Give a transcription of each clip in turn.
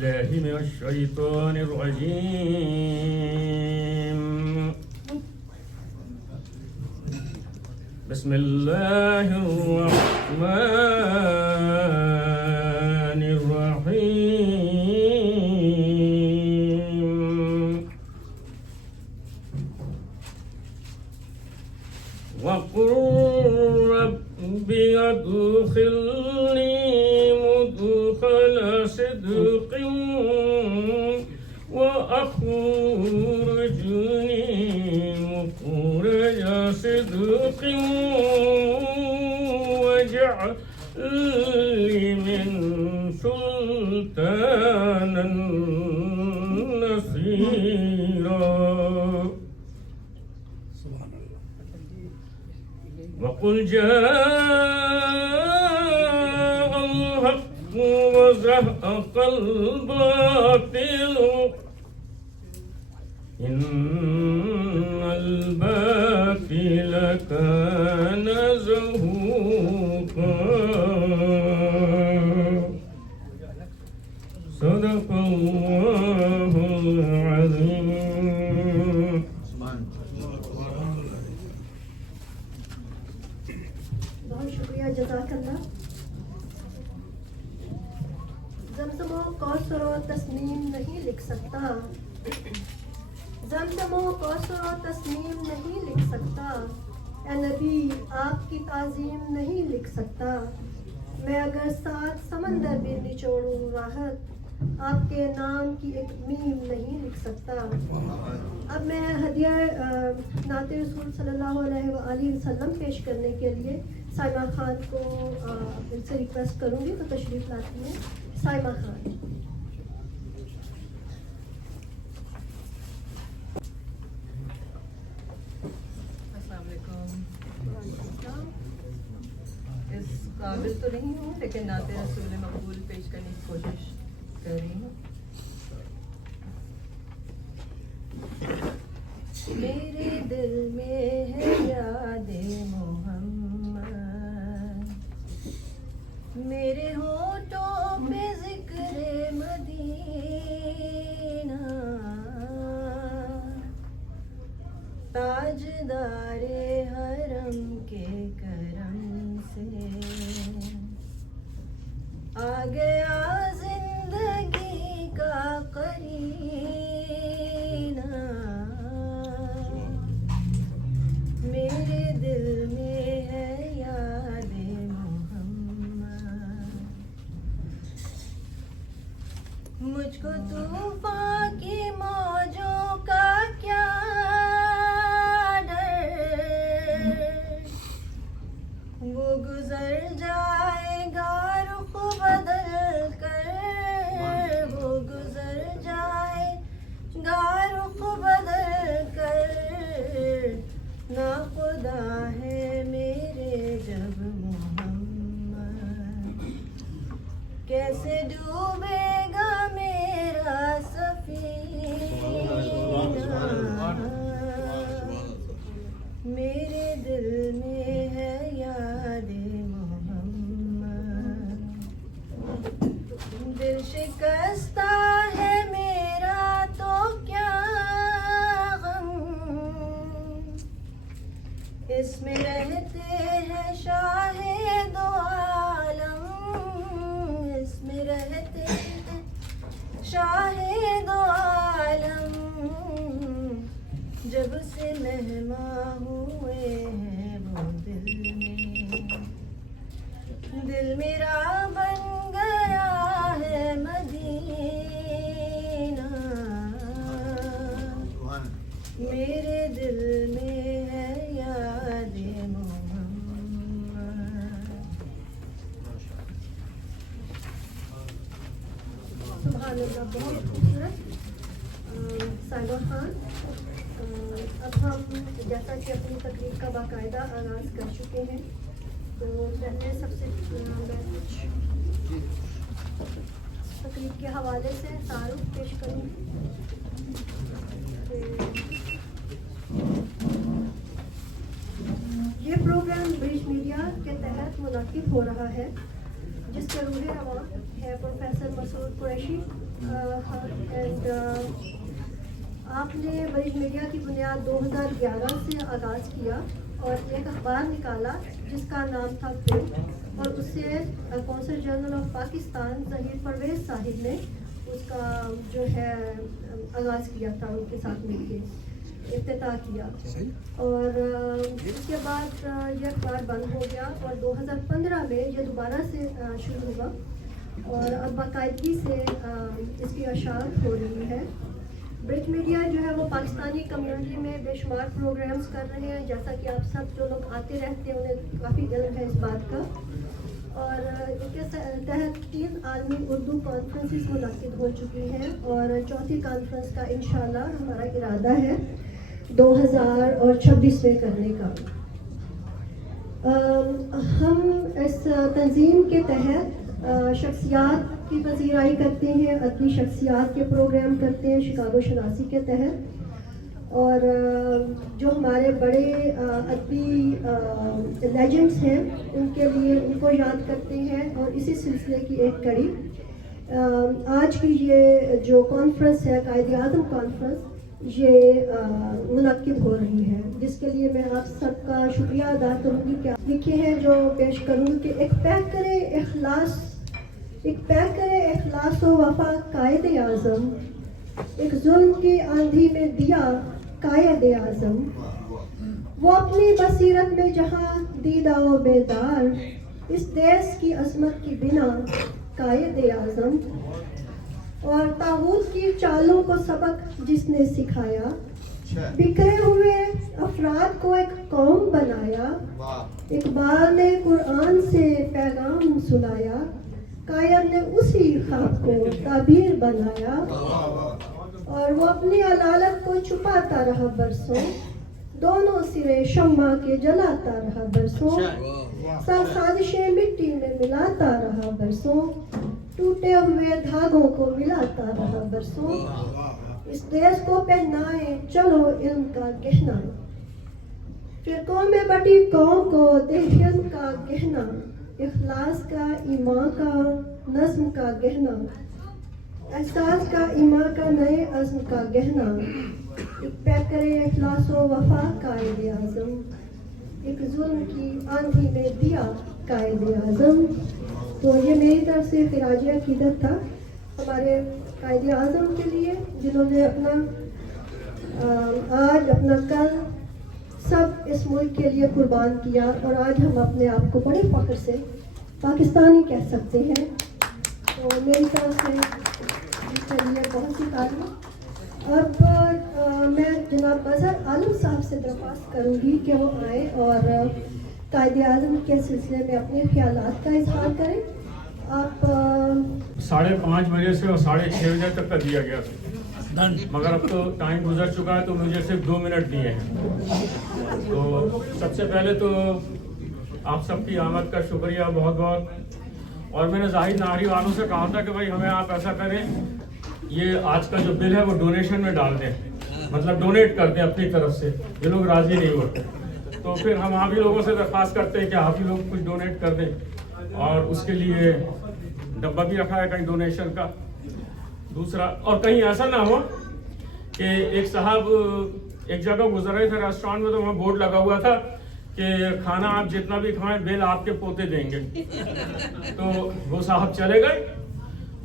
بالله من الشيطان الرجيم. بسم الله الرحمن الرحيم. وقل رب ادخلني مدخل صدق وأخرجني مخرج صدق واجعل لي من سلطانا نصيرا. وقل جاء الحق وزهق الباطل إن الباطل كان زهوقا. صدق الله العظيم. بہت شکریہ، جزاک اللہ. زمزم و کوثر و تسنیم نہیں لکھ سکتا، زمزم و کوثر و تسنیم نہیں لکھ سکتا، اے نبی آپ کی تعظیم نہیں لکھ سکتا. میں اگر 7 سمندر بھی نچوڑوں راحت، آپ کے نام کی ایک میم نہیں لکھ سکتا. اب میں ہدیہ نعت رسول صلی اللہ علیہ وآلہ وسلم پیش کرنے کے لیے سائمہ خان کو ان سے ریکویسٹ کروں گی تو تشریف لاتی ہیں. سائمہ خان. السلام علیکم. اس قابل تو نہیں ہوں لیکن نعت رسول مقبول پیش کرنے کی کوشش کر رہی ہوں. میرے دل میں ہے یاد محمد، میرے ہونٹوں پہ ذکر مدینہ، تاجدار حرم کے کرم سے آ گیا زندگی کا قرینہ. میرے دل میں ہے یاد محمد، مجھ کو طوفان کی موجوں کا کیا ڈر، وہ گزر جائے گا رخ بدل کر، وہ گزر جائے گا رخ بدل کر. نا خدا ہے میرے جب محمد، کیسے ڈوبے گا میرا سفینہ. میرے دل میں ہے یاد محمد، دل شکستہ ہے میرا تو کیا غم، اس میں رہتے ہیں شاہ دو عالم، اس میں رہتے ہیں شاہ دو عالم. جب سے مہماں ہوئے ہیں وہ دل میں، دل میرا بن گیا ہے مدینہ. میرے دل میں ہے یاد محمد. سبحان اللہ، بہت خوبصورت. سائمہ خان، اب ہم جیسا کہ اپنی تقریب کا باقاعدہ آغاز کر چکے ہیں، تو پہلے سب سے میں کچھ تقریب کے حوالے سے تعارف پیش کروں گی. یہ پروگرام برج میڈیا کے تحت منعقد ہو رہا ہے، جس کے روح رواں ہے پروفیسر مسعود قریشی آپ نے برج میڈیا کی بنیاد 2011 سے آغاز کیا اور ایک اخبار نکالا جس کا نام تھا پرنٹ، اور اس سے consul general of Pakistan Zaheer Pervez صاحب نے اس کا جو ہے آغاز کیا تھا، ان کے ساتھ مل کے افتتاح کیا، اور اس کے بعد یہ اخبار بند ہو گیا اور 2015 میں یہ دوبارہ سے شروع ہوا اور اب باقاعدگی سے اس کی اشاعت ہو رہی ہے۔ برج میڈیا جو ہے وہ پاکستانی کمیونٹی میں بے شمار پروگرامز کر رہے ہیں، جیسا کہ آپ سب جو لوگ آتے رہتے ہیں انہیں کافی علم ہے اس بات کا، اور اس کے تحت 3 عالمی اردو کانفرنسز منعقد ہو چکی ہیں اور چوتھی کانفرنس کا انشاءاللہ ہمارا ارادہ ہے 2026 میں کرنے کا۔ ہم اس تنظیم کے تحت شخصیات کی پذیرائی کرتے ہیں، ادبی شخصیات کے پروگرام کرتے ہیں شکاگو شناسی کے تحت، اور جو ہمارے بڑے ادبی لیجنڈس ہیں ان کے لیے ان کو یاد کرتے ہیں، اور اسی سلسلے کی ایک کڑی آج کی یہ جو کانفرنس ہے قائد اعظم کانفرنس یہ منعقد ہو رہی ہے، جس کے لیے میں آپ سب کا شکریہ ادا کروں گی کہ لکھے ہیں جو پیش کروں کہ ایک پیک کرے اخلاص و وفا قائد اعظم، ایک ظلم کی آندھی میں دیا قائد اعظم، وہ اپنی بصیرت میں جہاں دیدہ و بیدار، اس دیس کی عظمت کی بنا قائد اعظم، اور طاغوت کی چالوں کو سبق جس نے سکھایا، بکھرے ہوئے افراد کو ایک قوم بنایا، اقبال نے قرآن سے پیغام سنایا، قائد نے اسی خواب کو تعبیر بنایا، اور وہ اپنی علالت کو چھپاتا رہا برسوں، دونوں سرے شمع کے جلاتا رہا برسوں، سازشیں مٹی میں ملاتا رہا برسوں، ٹوٹے ہوئے دھاگوں کو ملاتا رہا برسوں، اس دیس کو پہنائے چلو علم کا گہنا، فرقوں میں بٹی قوم کو دے علم کا گہنا، اخلاص کا ایمان کا نظم کا گہنا، احساس کا ایمان کا نئے عزم کا گہنا، ایک پیکر اخلاص و وفا قائد اعظم، ایک ظلم کی آندھی میں دیا قائد اعظم۔ تو یہ میری طرف سے خراج عقیدت تھا ہمارے قائد اعظم کے لیے، جنہوں نے اپنا آج اپنا کل سب اس ملک کے لیے قربان کیا، اور آج ہم اپنے آپ کو بڑے فخر سے پاکستانی کہہ سکتے ہیں۔ تو میری طرف سے اس کے لیے بہت سی تعریف۔ اب میں جناب اظہر عالم صاحب سے درخواست کروں گی کہ وہ آئیں اور قائد اعظم کے سلسلے میں اپنے خیالات کا اظہار کریں۔ آپ 5:30 بجے سے اور 6:30 بجے تک کا دیا گیا تھا، مگر اب تو ٹائم گزر چکا ہے تو مجھے صرف 2 منٹ دیے ہیں۔ تو سب سے پہلے تو آپ سب کی آمد کا شکریہ بہت بہت، اور میں نے زاہد نہاری والوں سے کہا تھا کہ بھائی ہمیں آپ ایسا کریں، یہ آج کا جو بل ہے وہ ڈونیشن میں ڈال دیں، مطلب ڈونیٹ کر دیں اپنی طرف سے، یہ لوگ راضی نہیں ہوتے، تو پھر ہم آپ ہی لوگوں سے درخواست کرتے ہیں کہ آپ ہی لوگ کچھ ڈونیٹ کر دیں، اور اس کے لیے ڈبہ بھی رکھا ہے کہیں ڈونیشن کا۔ دوسرا، اور کہیں ایسا نہ ہو کہ ایک صاحب ایک جگہ گزر رہے تھے ریسٹورینٹ میں، تو وہاں بورڈ لگا ہوا تھا کہ کھانا آپ جتنا بھی کھائیں بل آپ کے پوتے دیں گے، تو وہ صاحب چلے گئے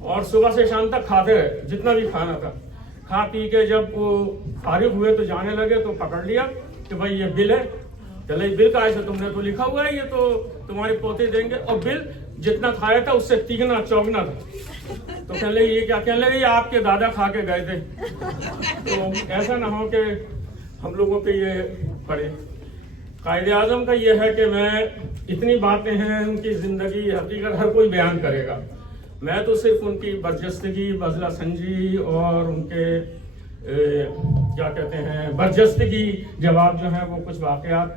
اور صبح سے شام تک کھاتے رہے جتنا بھی کھانا تھا، کھا پی کے جب وہ فارغ ہوئے تو جانے لگے تو پکڑ لیا کہ بھائی یہ بل ہے، چلے بل کا ایسے تم نے تو لکھا ہوا ہے یہ تو تمہارے پوتے دیں گے، اور بل جتنا کھایا تھا اس سے 3 چوگنا تھا، تو کہنے لگے یہ کیا، کہنے لگے یہ آپ کے دادا کھا کے گئے تھے، تو ایسا نہ ہو کہ ہم لوگوں پہ یہ پڑے۔ قائد اعظم کا یہ ہے کہ میں اتنی باتیں ہیں ان کی زندگی حقیقت ہر کوئی بیان کرے گا، میں تو صرف ان کی برجستگی، بذلہ سنجی اور ان کے کیا کہتے ہیں برجستگی جواب جو ہیں وہ کچھ واقعات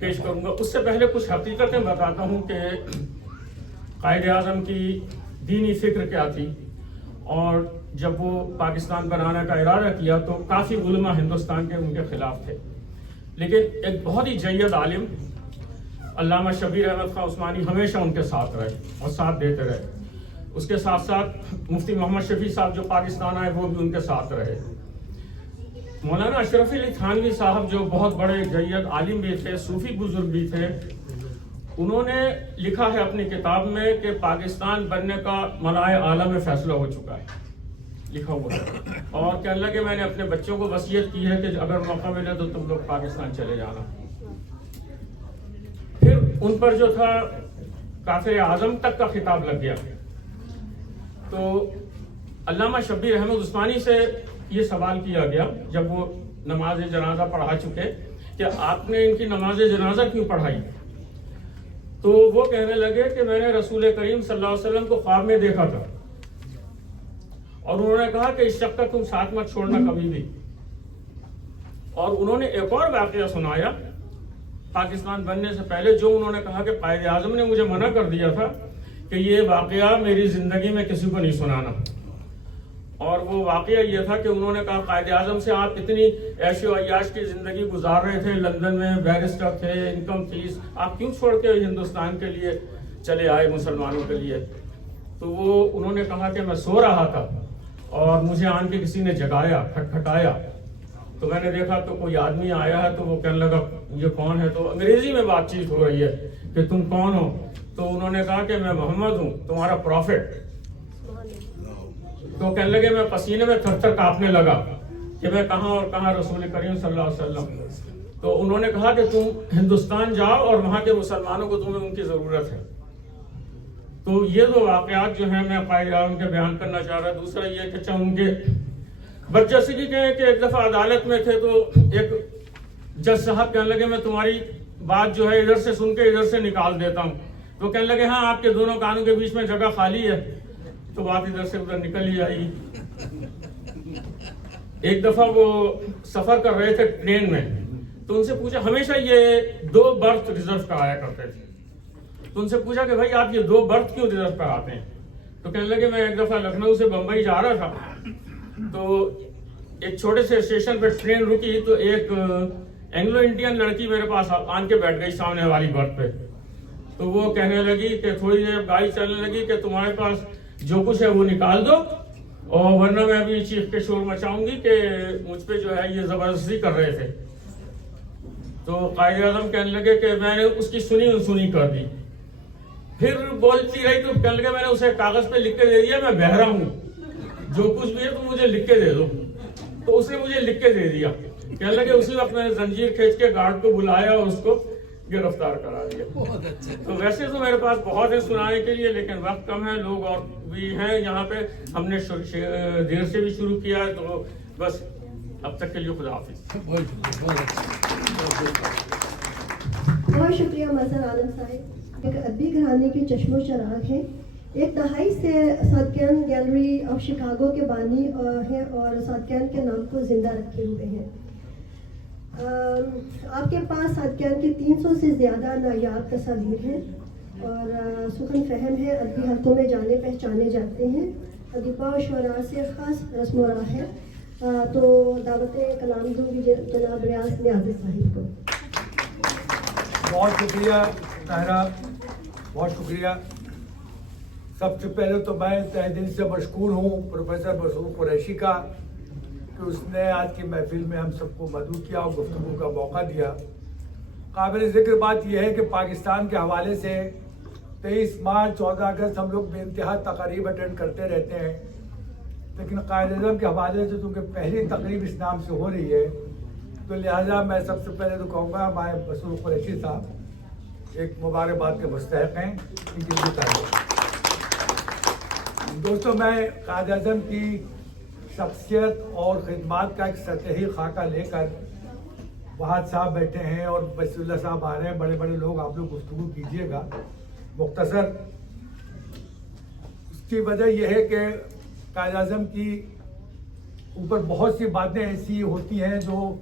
پیش کروں گا۔ اس سے پہلے کچھ حقیقتیں بتاتا ہوں کہ قائد اعظم کی دینی فکر کیا تھی، اور جب وہ پاکستان بنانے کا ارادہ کیا تو کافی علماء ہندوستان کے ان کے خلاف تھے، لیکن ایک بہت ہی جید عالم علامہ شبیر احمد خان عثمانی ہمیشہ ان کے ساتھ رہے اور ساتھ دیتے رہے۔ اس کے ساتھ ساتھ مفتی محمد شفیع صاحب جو پاکستان آئے وہ بھی ان کے ساتھ رہے. مولانا اشرف علی تھانوی صاحب جو بہت بڑے جید عالم بھی تھے, صوفی بزرگ بھی تھے, انہوں نے لکھا ہے اپنی کتاب میں کہ پاکستان بننے کا ملائے عالم میں فیصلہ ہو چکا ہے, لکھا ہوا ہے. اور کہنے لگے میں نے اپنے بچوں کو وصیت کی ہے کہ اگر موقع ملے تو تم لوگ پاکستان چلے جانا. پھر ان پر جو تھا کافر اعظم تک کا خطاب لگ گیا. تو علامہ شبیر احمد عثمانی سے یہ سوال کیا گیا جب وہ نماز جنازہ پڑھا چکے کہ آپ نے ان کی نماز جنازہ کیوں پڑھائی. تو وہ کہنے لگے کہ میں نے رسول کریم صلی اللہ علیہ وسلم کو خواب میں دیکھا تھا, اور انہوں نے کہا کہ اس شخص کا تم ساتھ مت چھوڑنا کبھی بھی. اور انہوں نے ایک اور واقعہ سنایا پاکستان بننے سے پہلے, جو انہوں نے کہا کہ قائد اعظم نے مجھے منع کر دیا تھا کہ یہ واقعہ میری زندگی میں کسی کو نہیں سنانا. اور وہ واقعہ یہ تھا کہ انہوں نے کہا قائد اعظم سے آپ اتنی عیش و عیاش کی زندگی گزار رہے تھے, لندن میں بیرسٹر تھے, انکم فیس, آپ کیوں چھوڑ کے ہندوستان کے لیے چلے آئے, مسلمانوں کے لیے. تو وہ انہوں نے کہا کہ میں سو رہا تھا اور مجھے آن کے کسی نے جگایا, کھٹکھٹایا. تو میں نے دیکھا تو کوئی آدمی آیا ہے, تو وہ کہنے لگا یہ کون ہے. تو انگریزی میں بات چیت ہو رہی ہے کہ تم کون ہو. تو انہوں نے کہا کہ میں محمد ہوں, تمہارا پروفٹ. تو کہنے لگے میں پسینے میں تھر تھر کانپنے لگا کہ میں کہاں اور کہاں رسول کریم صلی اللہ علیہ وسلم. تو انہوں نے کہا کہ تم ہندوستان جاؤ اور وہاں کے مسلمانوں کو تمہیں ان کی ضرورت ہے. تو یہ دو واقعات جو ہیں میں قائد اعظم کے بیان کرنا چاہ رہا. دوسرا یہ کہ ان کے برجستگی کے کہ ایک دفعہ عدالت میں تھے تو ایک جج صاحب کہنے لگے میں تمہاری بات جو ہے ادھر سے سن کے ادھر سے نکال دیتا ہوں. تو کہنے لگے ہاں آپ کے دونوں کانوں کے بیچ میں جگہ خالی ہے. تو بات ادھر سے ادھر نکل ہی آئی. ایک دفعہ وہ سفر کر رہے تھے ٹرین میں, تو ان سے پوچھا, ہمیشہ یہ 2 برتھ ریزرو کرایا کرتے تھے, تو ان سے پوچھا کہ بھائی آپ یہ 2 برتھ کیوں ریزرو کراتے ہیں. تو کہنے لگے میں ایک دفعہ لکھنؤ سے بمبئی جا رہا تھا, تو ایک چھوٹے سے اسٹیشن پہ ٹرین رکی, تو ایک اینگلو انڈین لڑکی میرے پاس آن کے بیٹھ گئی سامنے والی برتھ پہ. تو وہ کہنے لگی کہ تھوڑی دیر گاڑی چلنے لگی کہ تمہارے پاس جو کچھ ہے وہ نکال دو, اور ورنہ میں ابھی چیخ کے شور مچاؤں گی کہ مجھ پہ جو ہے یہ زبردستی کر رہے تھے. تو قائد اعظم کہنے لگے کہ میں نے اس کی سنی کر دی. پھر بولتی رہی تو کہنے لگے میں نے اسے کاغذ پہ لکھ کے دے دیا, میں بہرا ہوں, جو کچھ بھی ہے تو مجھے لکھ کے دے دو. تو اس نے مجھے لکھ کے دے دیا. کہنے لگے اسی وقت میں نے زنجیر کھینچ کے گارڈ کو بلایا اور اس کو گرفتار کرا دیا. تو ویسے تو میرے پاس بہت ہے سنانے کے لیے, لیکن وقت کم ہے, لوگ اور بھی ہیں یہاں پہ. ہم نے دیر سے بھی شروع کیا ہے, تو بس اب تک کے لیے خدا حافظ. بہت شکریہ مظہر عالم صاحب. ایک ادبی گھرانے کے چشم و چراغ ہیں. ایک دہائی سے صادقین گیلری آف شکاگو کے بانی ہیں اور صادقین کے نام کو زندہ رکھے ہوئے ہیں. آپ کے پاس صادقین کی 300 سے زیادہ نایاب تصاویر ہیں اور سخن فہم ہے, ادبی حلقوں میں جانے پہچانے جاتے ہیں. ادیبا و شعراء سے خاص رسم و راہ ہے. تو دعوت کلام دوں گی جناب ریاض نیازی صاحب کو. بہت شکریہ طاہرہ, بہت شکریہ. سب سے پہلے تو میں تہ دل سے مشکور ہوں پروفیسر مسعود قریشی کا کہ اس نے آج کی محفل میں ہم سب کو مدعو کیا اور گفتگو کا موقع دیا. قابل ذکر بات یہ ہے کہ پاکستان کے حوالے سے 23 مارچ 14 اگست ہم لوگ بے انتہا تقاریب اٹینڈ کرتے رہتے ہیں, لیکن قائد اعظم کے حوالے سے چونکہ پہلی تقریب اس نام سے ہو رہی ہے تو لہٰذا میں سب سے پہلے تو کہوں گا ہمارے مسعود قریشی صاحب ایک مبارکباد کے مستحق ہیں, ان کی بھی تعریف. دوستوں, میں قائد اعظم کی شخصیت اور خدمات کا ایک سطحی خاکہ لے کر, وحد صاحب بیٹھے ہیں اور بصیر اللہ صاحب آ رہے ہیں, بڑے بڑے لوگ, آپ لوگ گفتگو کیجیے گا مختصر. اس کی وجہ یہ ہے کہ قائد اعظم کی اوپر بہت سی باتیں ایسی ہوتی ہیں جو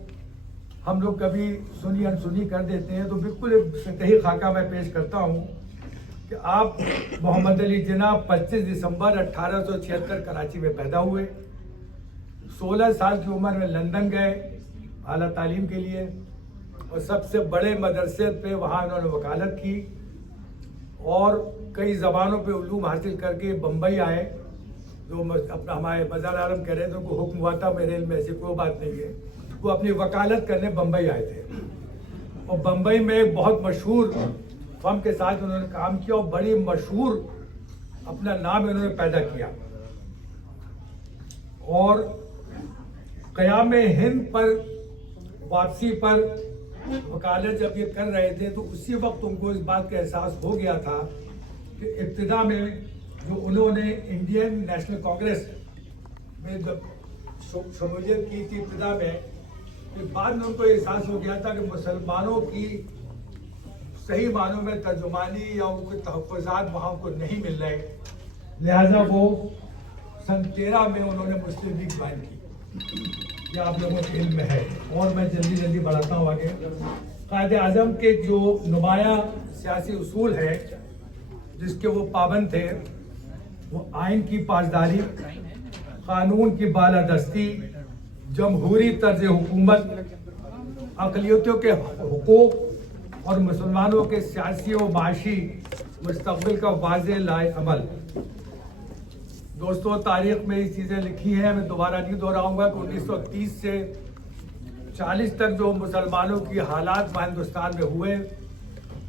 ہم لوگ کبھی سنی انسنی کر دیتے ہیں. تو بالکل ایک سطحی خاکہ میں پیش کرتا ہوں کہ آپ محمد علی جناح 25 دسمبر 1876 کراچی میں پیدا ہوئے. 16 سال کی عمر میں لندن گئے اعلیٰ تعلیم کے لیے, اور سب سے بڑے مدرسے پہ وہاں انہوں نے وکالت کی, اور کئی زبانوں پہ علوم حاصل کر کے بمبئی آئے. جو اپنا ہمارے مزار عالم کہہ رہے تھے ان کو حکم ہوا تھا, میرے علم میں ایسی کوئی بات نہیں ہے. وہ اپنی وکالت کرنے بمبئی آئے تھے اور بمبئی میں ایک بہت مشہور فرم کے ساتھ انہوں نے کام کیا اور بڑی مشہور اپنا نام انہوں نے پیدا کیا. اور قیام ہند پر واپسی پر وکالت جب یہ کر رہے تھے تو اسی وقت ان کو اس بات کا احساس ہو گیا تھا کہ ابتدا میں جو انہوں نے انڈین نیشنل کانگریس میں جب شمولیت کی تھی ابتدا میں, پھر بعد میں ان کو احساس ہو گیا تھا کہ مسلمانوں کی صحیح معنوں میں ترجمانی یا ان کے تحفظات وہاں کو نہیں مل رہے, لہذا وہ سن 13 میں انہوں نے مسلم لیگ جوائن کی. یہ آپ لوگوں کے علم میں ہے. اور میں جلدی بڑھاتا ہوں آگے. قائد اعظم کے جو نمایاں سیاسی اصول ہیں جس کے وہ پابند تھے وہ آئین کی پاسداری, قانون کی بالادستی, جمہوری طرز حکومت, اقلیتوں کے حقوق اور مسلمانوں کے سیاسی و معاشی مستقبل کا واضح لائے عمل. دوستوں, تاریخ میں یہ چیزیں لکھی ہیں, میں دوبارہ نہیں دہراؤں گا کہ 1930 سے 40 تک جو مسلمانوں کی حالات ہندوستان میں ہوئے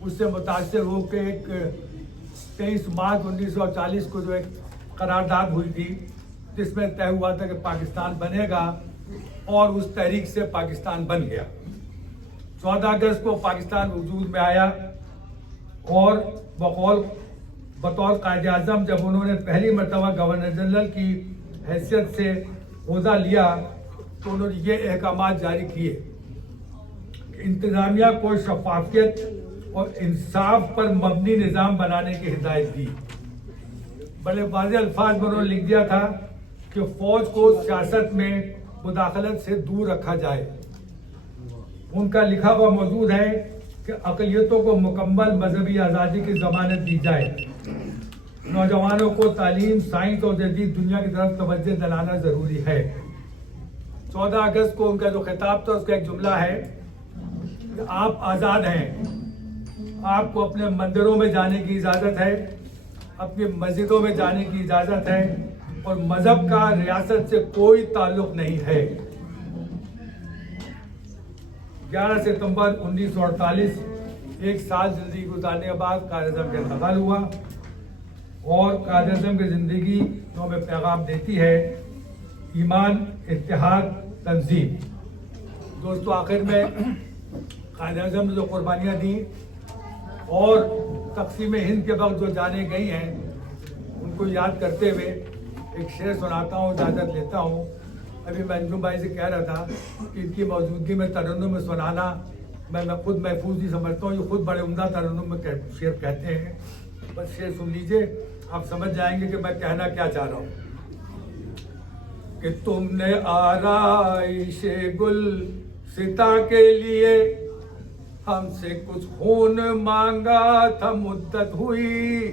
اس سے متاثر ہو کے ایک 23 مارچ 1940 کو جو ایک قرارداد ہوئی تھی جس میں طے ہوا تھا کہ پاکستان بنے گا, اور اس تحریک سے پاکستان بن گیا. 14 اگست کو پاکستان وجود میں آیا اور بطور قائد اعظم جب انہوں نے پہلی مرتبہ گورنر جنرل کی حیثیت سے عہدہ لیا تو انہوں نے یہ احکامات جاری کیے کہ انتظامیہ کو شفافیت اور انصاف پر مبنی نظام بنانے کی ہدایت دی. بڑے واضح الفاظ میں انہوں نے لکھ دیا تھا کہ فوج کو سیاست میں مداخلت سے دور رکھا جائے. ان کا لکھا ہوا موجود ہے کہ اقلیتوں کو مکمل مذہبی آزادی کی ضمانت دی جائے, نوجوانوں کو تعلیم, سائنس اور جدید دنیا کی طرف توجہ دلانا ضروری ہے. 14 اگست کو ان کا جو خطاب تھا اس کا ایک جملہ ہے کہ آپ آزاد ہیں, آپ کو اپنے مندروں میں جانے کی اجازت ہے, اپنی مسجدوں میں جانے کی اجازت ہے, اور مذہب کا ریاست سے کوئی تعلق نہیں ہے. 11 ستمبر 1948 ایک سال زندگی گزارنے کے بعد قائد اعظم کا انتقال ہوا, اور قائد اعظم کی زندگی جو ہمیں پیغام دیتی ہے ایمان, اتحاد, تنظیم. دوستو, آخر میں قائد اعظم نے جو قربانیاں دیں اور تقسیم ہند کے وقت جو جانے گئی ہیں ان کو یاد کرتے ہوئے ایک شعر سناتا ہوں, اجازت لیتا ہوں. ابھی میں انجم بھائی سے کہہ رہا تھا کہ ان کی موجودگی میں ترنم میں سنانا میں خود محفوظ نہیں سمجھتا ہوں. یہ خود بڑے عمدہ ترنم میں شعر کہتے ہیں. بس شعر سن لیجئے, آپ سمجھ جائیں گے کہ میں کہنا کیا چاہ رہا ہوں. کہ تم نے آرائش گل ستا کے لیے ہم سے کچھ خون مانگا تھا, مدت ہوئی.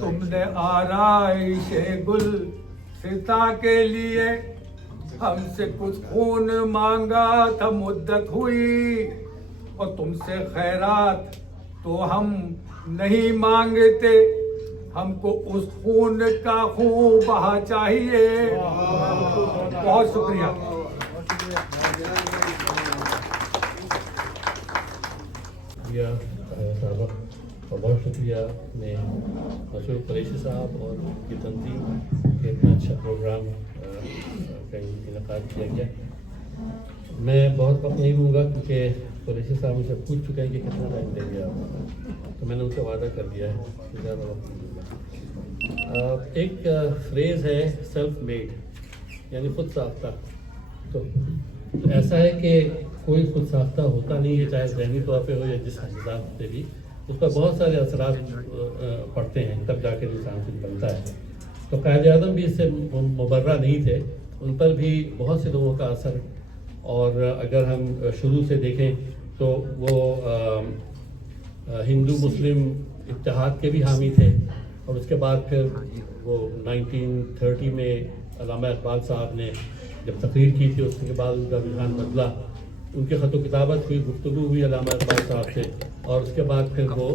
تم نے آرائش گل ستا کے لیے ہم سے کچھ خون مانگا تھا, مدت ہوئی. اور تم سے خیرات تو ہم نہیں مانگتے, ہم کو اس خون کا خون بہا چاہیے. بہت شکریہ. اور بہت شکریہ میں مشہور قریشی صاحب اور ان کی تنظیم کہ اتنا اچھا پروگرام کا انعقاد کیا گیا. میں بہت وقت نہیں لوں گا کیونکہ قریشی صاحب مجھ سے پوچھ چکے ہیں کہ کتنا ٹائم لے گیا, تو میں نے ان سے وعدہ کر دیا ہے کہ زیادہ وقت نہیں لوں گا. ایک فریز ہے سیلف میڈ, یعنی خود ساختہ. تو ایسا ہے کہ کوئی خود ساختہ ہوتا نہیں ہے, چاہے ذہنی طور پہ ہو یا جس حساب سے بھی. اس پر بہت سارے اثرات پڑتے ہیں تب جا کے انسان سے بنتا ہے. تو قائد اعظم بھی اس سے مبرہ نہیں تھے, ان پر بھی بہت سے لوگوں کا اثر. اور اگر ہم شروع سے دیکھیں تو وہ ہندو مسلم اتحاد کے بھی حامی تھے, اور اس کے بعد پھر وہ 1930 میں علامہ اقبال صاحب نے جب تقریر کی تھی اس کے بعد ان کا رجحان بدلا. ان کے خط و کتابت ہوئی, گفتگو ہوئی علامہ اقبال صاحب سے, اور اس کے بعد پھر وہ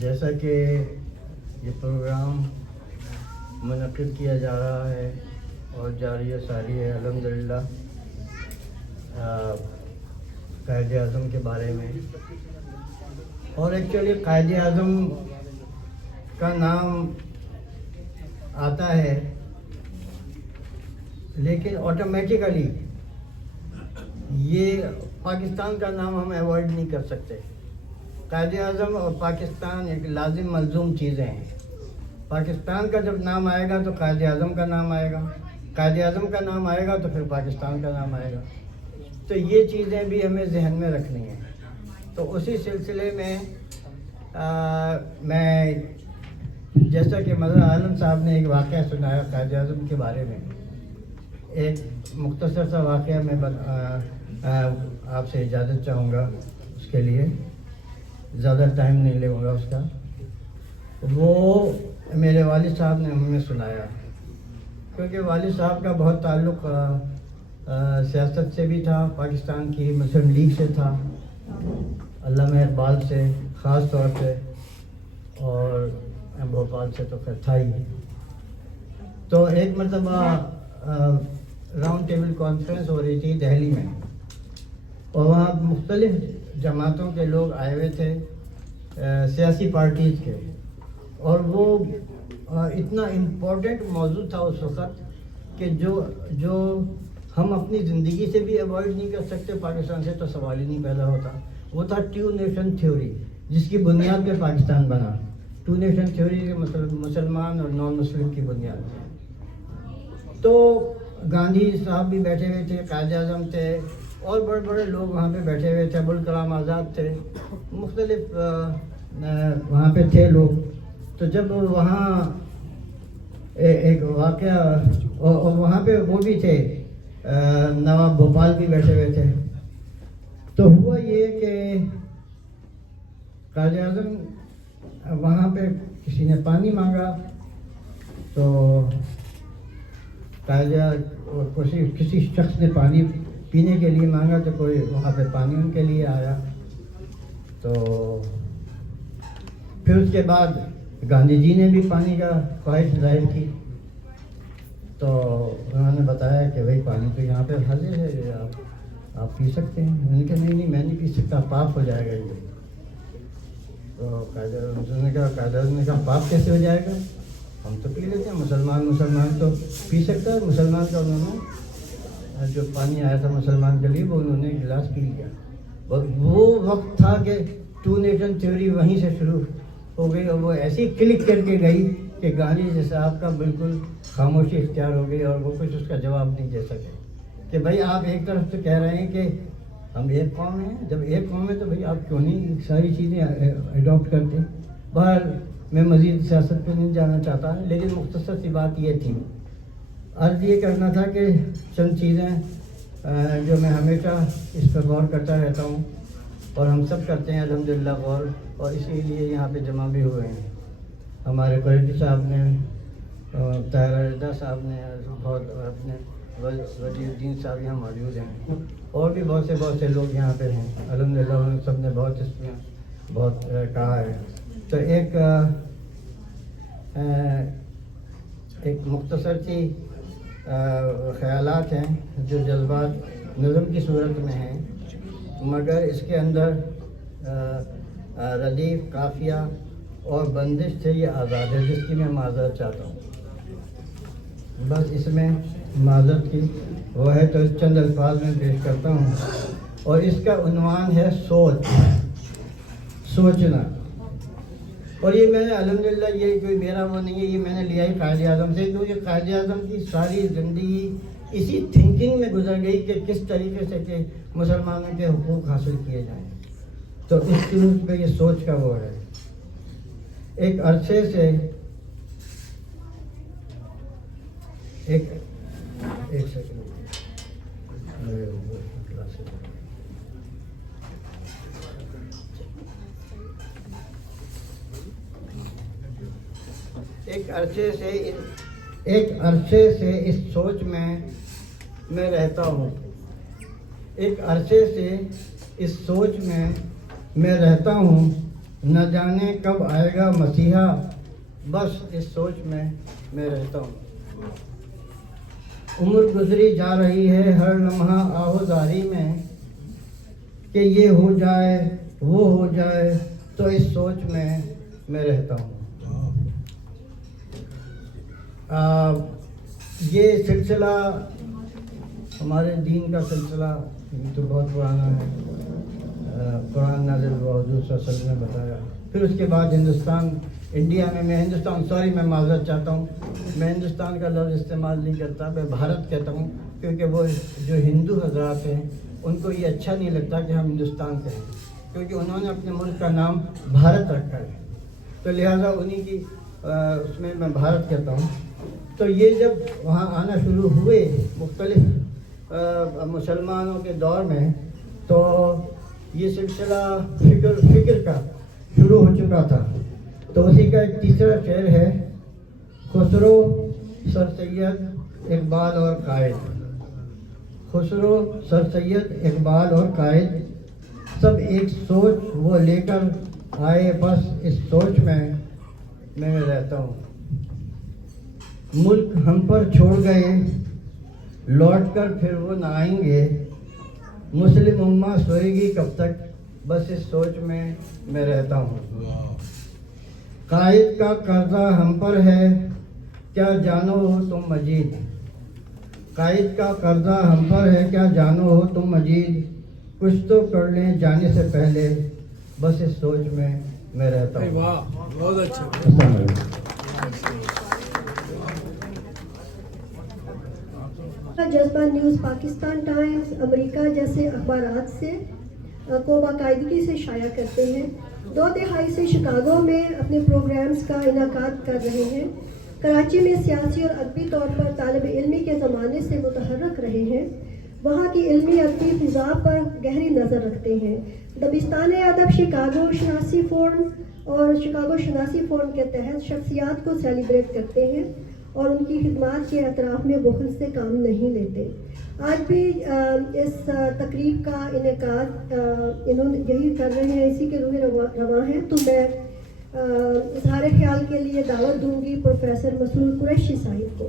جیسا کہ یہ پروگرام منعقد کیا جا رہا ہے اور جاری و ساری ہے الحمدللہ قائد اعظم کے بارے میں. اور ایکچولی قائد اعظم کا نام آتا ہے لیکن آٹومیٹیکلی یہ پاکستان کا نام ہم ایوائڈ نہیں کر سکتے. قائد اعظم اور پاکستان ایک لازم ملزوم چیزیں ہیں. پاکستان کا جب نام آئے گا تو قائد اعظم کا نام آئے گا, قائد اعظم کا نام آئے گا تو پھر پاکستان کا نام آئے گا. تو یہ چیزیں بھی ہمیں ذہن میں رکھنی ہیں. تو اسی سلسلے میں میں جیسا کہ مظہر عالم صاحب نے ایک واقعہ سنایا قائد اعظم کے بارے میں, ایک مختصر سا واقعہ میں آپ سے اجازت چاہوں گا, اس کے لیے زیادہ ٹائم نہیں لوں گا اس کا. وہ میرے والد صاحب نے ہمیں سنایا, کیونکہ والد صاحب کا بہت تعلق سیاست سے بھی تھا, پاکستان کی مسلم لیگ سے تھا, علامہ اقبال سے خاص طور پہ, اور بھوپال سے تو خیر تھا ہی. تو ایک مرتبہ راؤنڈ ٹیبل کانفرنس ہو رہی تھی دہلی میں, اور وہاں مختلف جماعتوں کے لوگ آئے ہوئے تھے, سیاسی پارٹیز کے, اور وہ اتنا امپورٹنٹ موضوع تھا اس وقت کہ جو ہم اپنی زندگی سے بھی ایوائڈ نہیں کر سکتے, پاکستان سے تو سوال ہی نہیں پیدا ہوتا. وہ تھا ٹو نیشن تھیوری, جس کی بنیاد پہ پاکستان بنا. ٹو نیشن تھیوری کے مسلمان اور نان مسلم کی بنیاد. تو گاندھی صاحب بھی بیٹھے ہوئے تھے, قائد اعظم تھے, اور بڑے بڑے لوگ وہاں پہ بیٹھے ہوئے تھے, ابوالکلام آزاد تھے, مختلف وہاں پہ تھے لوگ. تو جب وہاں ایک واقعہ, اور وہاں پہ وہ بھی تھے, نواب بھوپال بھی بیٹھے ہوئے تھے. تو ہوا یہ کہ قائد اعظم وہاں پہ کسی نے پانی مانگا, تو کسی شخص نے پانی پینے کے لیے مانگا, تو کوئی وہاں پہ پانی ان کے لیے آیا. تو پھر اس کے بعد گاندھی جی نے بھی پانی کا خواہش ظاہر کی. تو انہوں نے بتایا کہ بھائی پانی تو یہاں پہ حاضر ہے, آپ پی سکتے ہیں. میں نے کہا نہیں میں نہیں پی سکتا, پاپ ہو جائے گا یہ. تو قائد اعظم نے کہا پاپ کیسے ہو جائے گا, ہم تو پی لیتے ہیں, مسلمان تو پی سکتا ہے. مسلمان کا انہوں نے جو پانی آیا تھا مسلمان کے لیے وہ انہوں نے گلاس پی لیا. وہ وقت تھا کہ ٹو نیشن تھیوری وہیں سے شروع ہو گئی, اور وہ ایسی کلک کر کے گئی کہ گاندھی جی صاحب کا بالکل خاموشی اختیار ہو گئی, اور وہ کچھ اس کا جواب نہیں دے سکے کہ بھائی آپ ایک طرف سے کہہ رہے ہیں کہ ہم ایک قوم ہیں. جب ایک قوم ہے تو بھائی آپ کیوں نہیں ساری چیزیں اڈاپٹ کرتے. باہر میں مزید سیاست پہ نہیں جانا چاہتا, لیکن مختصر سی بات یہ تھی, عرض یہ کرنا تھا کہ چند چیزیں جو میں ہمیشہ اس پر غور کرتا رہتا ہوں, اور ہم سب کرتے ہیں الحمدللہ غور, اور اسی لیے یہاں پہ جمع بھی ہوئے ہیں. ہمارے قریشی صاحب نے, طاہرہ رضا صاحب نے, بہت اپنے ولی الدین صاحب یہاں موجود ہیں, اور بھی بہت سے لوگ یہاں پہ ہیں الحمدللہ. انہوں سب نے بہت اس میں بہت کہا ہے. تو ایک مختصر سی خیالات ہیں جو جذبات نظم کی صورت میں ہیں, مگر اس کے اندر ردیف, قافیہ اور بندش سے یہ آزاد ہے, جس کی میں معذرت چاہتا ہوں. بس اس میں معذرت کی وہ ہے تو چند الفاظ میں پیش کرتا ہوں, اور اس کا عنوان ہے سوچنا. اور یہ میں نے الحمدللہ, یہ کوئی میرا وہ نہیں ہے, یہ میں نے لیا ہی قائد اعظم سے, کیونکہ قائد اعظم کی ساری زندگی اسی تھنکنگ میں گزر گئی کہ کس طریقے سے کہ مسلمانوں کے حقوق حاصل کیے جائیں. تو اس صورت پہ یہ سوچ کا وہ ہے. ایک عرصے سے ایک سیکنڈ ایک عرصے سے اس سوچ میں رہتا ہوں. ایک عرصے سے اس سوچ میں رہتا ہوں, نہ جانے کب آئے گا مسیحا، بس اس سوچ میں رہتا ہوں۔ عمر گزری جا رہی ہے ہر لمحہ آہوزاری میں، کہ یہ ہو جائے وہ ہو جائے، تو اس سوچ میں رہتا ہوں۔ یہ سلسلہ ہمارے دین کا سلسلہ تو بہت پرانا ہے، قرآن نازل ہوا، حضور صلی اللہ علیہ وسلم نے بتایا۔ پھر اس کے بعد انڈیا میں میں معذرت چاہتا ہوں، میں ہندوستان کا لفظ استعمال نہیں کرتا، میں بھارت کہتا ہوں، کیونکہ وہ جو ہندو حضرات ہیں ان کو یہ اچھا نہیں لگتا کہ ہم ہندوستان کہیں، کیونکہ انہوں نے اپنے ملک کا نام بھارت رکھا ہے، تو لہٰذا انہی کی اس میں بھارت کہتا ہوں۔ تو یہ جب وہاں آنا شروع ہوئے مختلف مسلمانوں کے دور میں، تو یہ سلسلہ فکر کا شروع ہو چکا تھا۔ تو اسی کا ایک تیسرا شعر ہے، خسرو، سر سید، اقبال اور قائد۔ خسرو، سر سید، اقبال اور قائد، سب ایک سوچ وہ لے کر آئے، بس اس سوچ میں رہتا ہوں۔ ملک ہم پر چھوڑ گئے، لوٹ کر پھر وہ نہ آئیں گے، مسلم امہ سوئے گی کب تک، بس اس سوچ میں رہتا ہوں۔ قائد کا قرضہ ہم پر ہے، کیا جانو ہو تم مجید، قائد کا قرضہ ہم پر ہے، کیا جانو ہو تم مجید، کچھ تو کر لیں جانے سے پہلے، بس اس سوچ میں رہتا ہوں۔ واہ، بہت اچھا۔ السلام علیکم۔ جذبہ نیوز، پاکستان ٹائمز، امریکہ جیسے اخبارات سے کو باقاعدگی سے شائع کرتے ہیں۔ 2 دہائی سے شکاگو میں اپنے پروگرامز کا انعقاد کر رہے ہیں۔ کراچی میں سیاسی اور ادبی طور پر طالب علمی کے زمانے سے متحرک رہے ہیں، وہاں کی علمی ادبی فضا پر گہری نظر رکھتے ہیں۔ دبستان ادب شکاگو شناسی فورم کے تحت شخصیات کو سیلیبریٹ کرتے ہیں اور ان کی خدمات کے اطراف میں بخل سے کام نہیں لیتے۔ آج بھی اس تقریب کا انعقاد انہوں نے یہی کر رہے ہیں، اسی کے روح رواں ہیں۔ تو میں اظہار خیال کے لیے دعوت دوں گی پروفیسر مسرور قریشی صاحب کو۔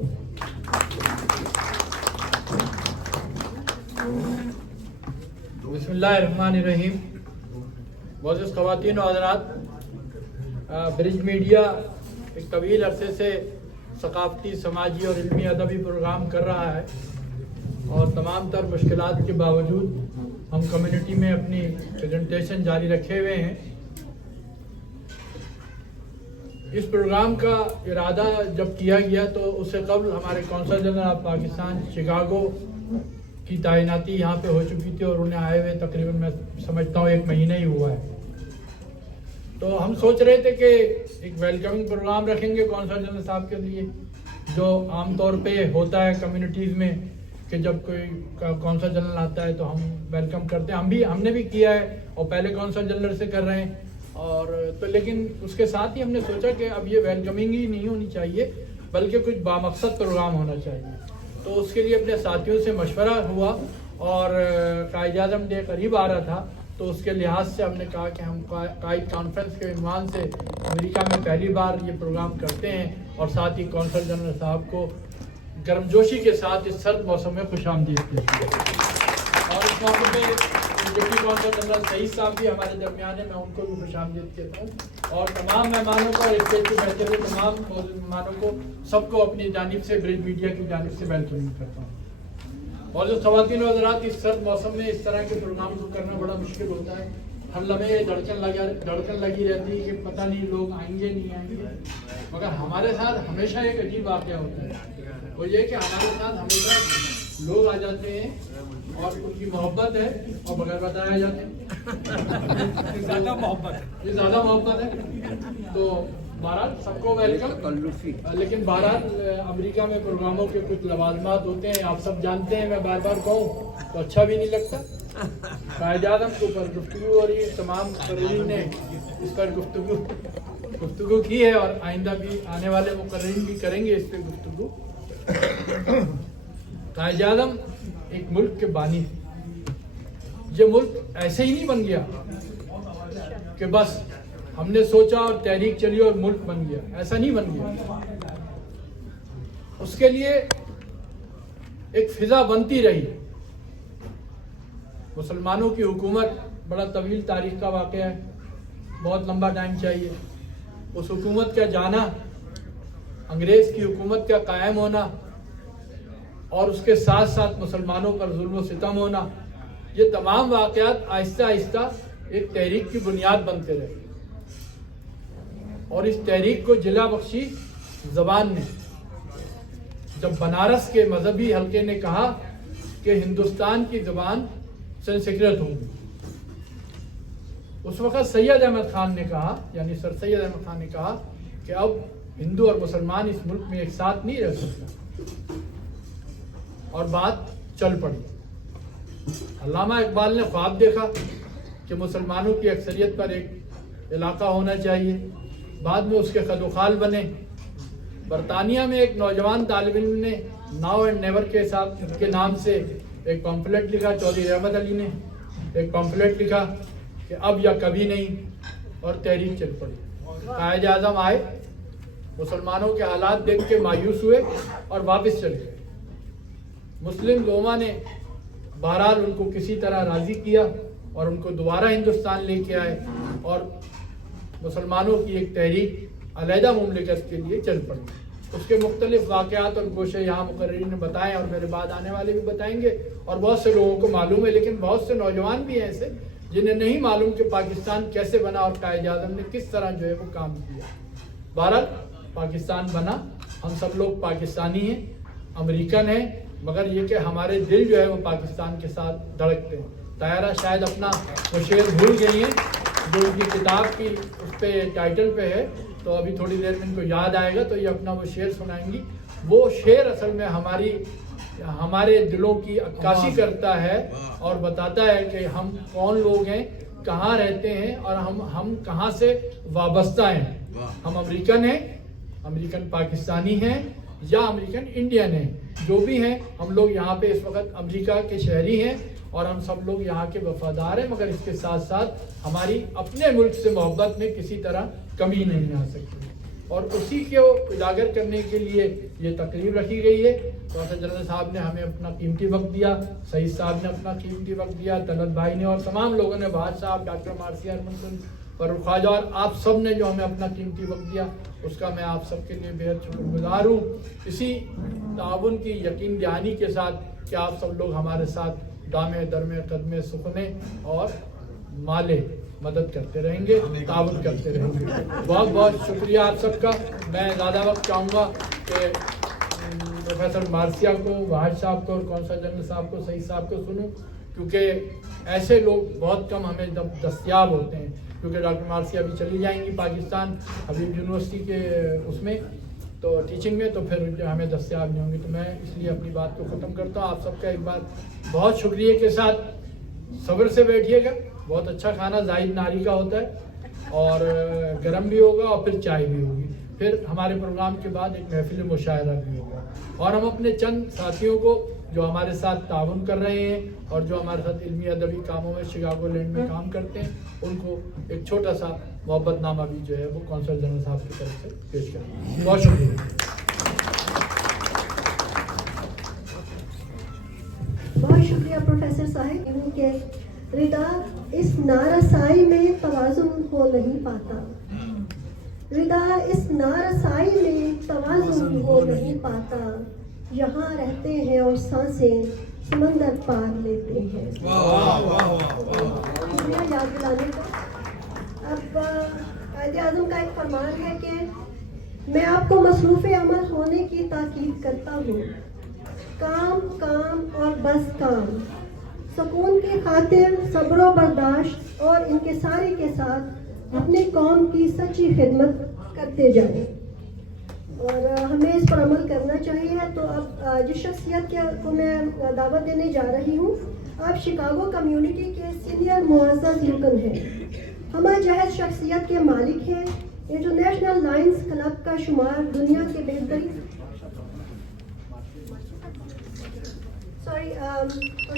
بسم اللہ الرحمن الرحیم۔ معزز خواتین و حضرات، برج میڈیا ایک طویل عرصے سے ثقافتی، سماجی اور علمی ادبی پروگرام کر رہا ہے، اور تمام تر مشکلات کے باوجود ہم کمیونٹی میں اپنی پریزنٹیشن جاری رکھے ہوئے ہیں۔ اس پروگرام کا ارادہ جب کیا گیا تو اس سے قبل ہمارے council general of Pakistan Chicago کی تعیناتی یہاں پہ ہو چکی تھی، اور انہیں آئے ہوئے تقریباً میں سمجھتا ہوں 1 مہینہ ہی ہوا ہے۔ تو ہم سوچ رہے تھے کہ ایک ویلکمنگ پروگرام رکھیں گے کونسل جنرل صاحب کے لیے، جو عام طور پہ ہوتا ہے کمیونٹیز میں کہ جب کوئی کونسل جنرل آتا ہے تو ہم ویلکم کرتے ہیں۔ ہم نے بھی کیا ہے، اور پہلے کونسل جنرل سے کر رہے ہیں، اور تو لیکن اس کے ساتھ ہی ہم نے سوچا کہ اب یہ ویلکمنگ ہی نہیں ہونی چاہیے، بلکہ کچھ بامقصد پروگرام ہونا چاہیے۔ تو اس کے لیے اپنے ساتھیوں سے مشورہ ہوا، اور قائد اعظم ڈے قریب آ رہا تھا، تو اس کے لحاظ سے ہم نے کہا کہ ہم قائد کانفرنس کے عنوان سے امریکہ میں پہلی بار یہ پروگرام کرتے ہیں، اور ساتھ ہی کونسل جنرل صاحب کو گرمجوشی کے ساتھ اس سرد موسم میں خوش آمدید کہتے ہیں۔ اور اس موقع پہ ڈپٹی کونسل جنرل سعید صاحب بھی ہمارے درمیان ہیں، میں ان کو بھی خوش آمدید کہتا ہوں، اور تمام مہمانوں کو، اسٹیج پہ بیٹھے ہوئے تمام مہمانوں کو، سب کو اپنی جانب سے، برج میڈیا کی جانب سے ویلکم کرتا ہوں۔ اور جو خواتین و حضرات، اس سرد موسم میں اس طرح کے پروگرام کو کرنا بڑا مشکل ہوتا ہے۔ ہر لمحے دھڑکن لگی رہتی ہے کہ پتہ نہیں لوگ آئیں گے نہیں آئیں گے، مگر ہمارے ساتھ ہمیشہ ایک عجیب واقعہ ہوتا ہے، وہ یہ کہ ہمارے ساتھ ہمیشہ لوگ آ جاتے ہیں اور ان کی محبت ہے، اور بغیر بتائے آ جاتے ہیں۔ یہ زیادہ محبت ہے۔ تو بہرحال سب کو ویلکم، لیکن بہرحال امریکہ میں پروگراموں کے کچھ لوازمات ہوتے ہیں، آپ سب جانتے ہیں، میں بار بار کہوں تو اچھا بھی نہیں لگتا۔ قائد اعظم کے اوپر گفتگو ہو رہی ہے، تمام مقررین نے اس پر گفتگو کی ہے، اور آئندہ بھی آنے والے مقررین بھی کریں گے اس پہ گفتگو۔ قائد اعظم ایک ملک کے بانی ہیں۔ یہ ملک ایسے ہی نہیں بن گیا کہ بس ہم نے سوچا اور تحریک چلی اور ملک بن گیا. ایسا نہیں بن گیا. اس کے لیے ایک فضا بنتی رہی. مسلمانوں کی حکومت بڑا طویل تاریخ کا واقعہ ہے, بہت لمبا ٹائم چاہیے. اس حکومت کا جانا, انگریز کی حکومت کا قائم ہونا اور اس کے ساتھ ساتھ مسلمانوں پر ظلم و ستم ہونا, یہ تمام واقعات آہستہ آہستہ ایک تحریک کی بنیاد بنتے رہے. اور اس تحریک کو جلا بخشی زبان نے. جب بنارس کے مذہبی حلقے نے کہا کہ ہندوستان کی زبان سنسکرت ہوگی, اس وقت سید احمد خان نے کہا, یعنی سر سید احمد خان نے کہا کہ اب ہندو اور مسلمان اس ملک میں ایک ساتھ نہیں رہ سکتا, اور بات چل پڑی. علامہ اقبال نے خواب دیکھا کہ مسلمانوں کی اکثریت پر ایک علاقہ ہونا چاہیے. بعد میں اس کے خد و خال بنے. برطانیہ میں ایک نوجوان طالب علم نے ناؤ اینڈ نیور کے نام سے ایک پمفلٹ لکھا. چودھری رحمت علی نے ایک پمفلٹ لکھا کہ اب یا کبھی نہیں, اور تحریک چل پڑی. قائد اعظم آئے, مسلمانوں کے حالات دیکھ کے مایوس ہوئے اور واپس چلے گئے. مسلم لوما نے بہرحال ان کو کسی طرح راضی کیا اور ان کو دوبارہ ہندوستان لے کے آئے, اور مسلمانوں کی ایک تحریک علیحدہ مملکت کے لیے چل پڑی. اس کے مختلف واقعات اور گوشے یہاں مقررین نے بتائے, اور میرے بعد آنے والے بھی بتائیں گے, اور بہت سے لوگوں کو معلوم ہے. لیکن بہت سے نوجوان بھی ہیں ایسے جنہیں نہیں معلوم کہ پاکستان کیسے بنا اور قائد اعظم نے کس طرح جو ہے وہ کام کیا. بہرحال پاکستان بنا. ہم سب لوگ پاکستانی ہیں, امریکن ہیں, مگر یہ کہ ہمارے دل جو ہے وہ پاکستان کے ساتھ دھڑکتے ہیں. طاہرہ شاید اپنا وہ شعر بھول گئی ہیں جو ان کی کتاب کی اس پہ ٹائٹل پہ ہے, تو ابھی تھوڑی دیر میں ان کو یاد آئے گا تو یہ اپنا وہ شعر سنائیں گی. وہ شعر اصل میں ہمارے دلوں کی عکاسی کرتا ہے اور بتاتا ہے کہ ہم کون لوگ ہیں, کہاں رہتے ہیں, اور ہم کہاں سے وابستہ ہیں. ہم امریکن ہیں, امریکن پاکستانی ہیں, یا امریکن انڈین ہیں. جو بھی ہیں ہم لوگ یہاں پہ اس وقت امریکہ کے شہری ہیں, اور ہم سب لوگ یہاں کے وفادار ہیں. مگر اس کے ساتھ ساتھ ہماری اپنے ملک سے محبت میں کسی طرح کمی نہیں آ سکتی, اور اسی کو اجاگر کرنے کے لیے یہ تقریب رکھی گئی ہے. پروفیسر جنرل صاحب نے ہمیں اپنا قیمتی وقت دیا, سعید صاحب نے اپنا قیمتی وقت دیا, طلعت بھائی نے, اور تمام لوگوں نے, بہار صاحب, ڈاکٹر مارسیہ ارمن, فاروق خواجہ, اور آپ سب نے جو ہمیں اپنا قیمتی وقت دیا, اس کا میں آپ سب کے لیے بےحد شکر گزار ہوں. اسی تعاون کی یقین دہانی کے ساتھ کہ آپ سب لوگ ہمارے ساتھ دامے درمے قدمے سکھنے اور مالے مدد کرتے رہیں گے, تعاون کرتے رہیں گے. بہت بہت شکریہ آپ سب کا. میں زیادہ وقت چاہوں گا کہ پروفیسر مارسیہ کو, بہار صاحب کو, اور کونسل جنرل صاحب کو, سعید صاحب کو سنوں, کیونکہ ایسے لوگ بہت کم ہمیں دستیاب ہوتے ہیں. کیونکہ ڈاکٹر مارسیہ ابھی چلی جائیں گی پاکستان, حبیب یونیورسٹی کے اس میں تو ٹیچنگ میں, تو پھر ہمیں دستیاب نہیں ہوں گی. تو میں اس لیے اپنی بات کو ختم کرتا ہوں. آپ سب کا ایک بار بہت شکریہ کے ساتھ صبر سے بیٹھیے گا. بہت اچھا کھانا زاہد ناری کا ہوتا ہے, اور گرم بھی ہوگا, اور پھر چائے بھی ہوگی. پھر ہمارے پروگرام کے بعد ایک محفل مشاعرہ بھی ہوگا, اور ہم اپنے چند ساتھیوں کو جو ہمارے ساتھ تعاون کر رہے ہیں اور جو ہمارے ساتھ علمی ادبی کاموں میں شکاگو لینڈ میں کام کرتے ہیں, ان کو ایک چھوٹا سا محبت نامہ بھی جو ہے وہ کونسل جنرل صاحب کی طرف سے پیش کریں. بہت شکریہ. بہت شکریہ پروفیسر صاحب کہ ردا اس نارسائی میں توازن ہو نہیں پاتا, ردا اس نارسائی میں توازن ہو نہیں پاتا. یہاں رہتے ہیں اور سانسیں سمندر پار لیتے ہیں. شکریہ یاد دلانے کا. اب قائد اعظم کا ایک فرمان ہے کہ میں آپ کو مصروف عمل ہونے کی تاکید کرتا ہوں. کام کام اور بس کام. سکون کی خاطر صبر و برداشت اور انکساری کے ساتھ اپنی قوم کی سچی خدمت کرتے جائیں, اور ہمیں اس پر عمل کرنا چاہیے. تو اب جس شخصیت کو میں دعوت دینے جا رہی ہوں, آپ شکاگو کمیونٹی کے سینئر معزز رکن ہیں, ہمہ جہت شخصیت کے مالک ہیں, انٹرنیشنل لائنز کلب کا شمار دنیا کے بہترین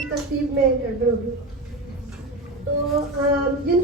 ترتیب میں گڑبڑ ہوگی. تو جن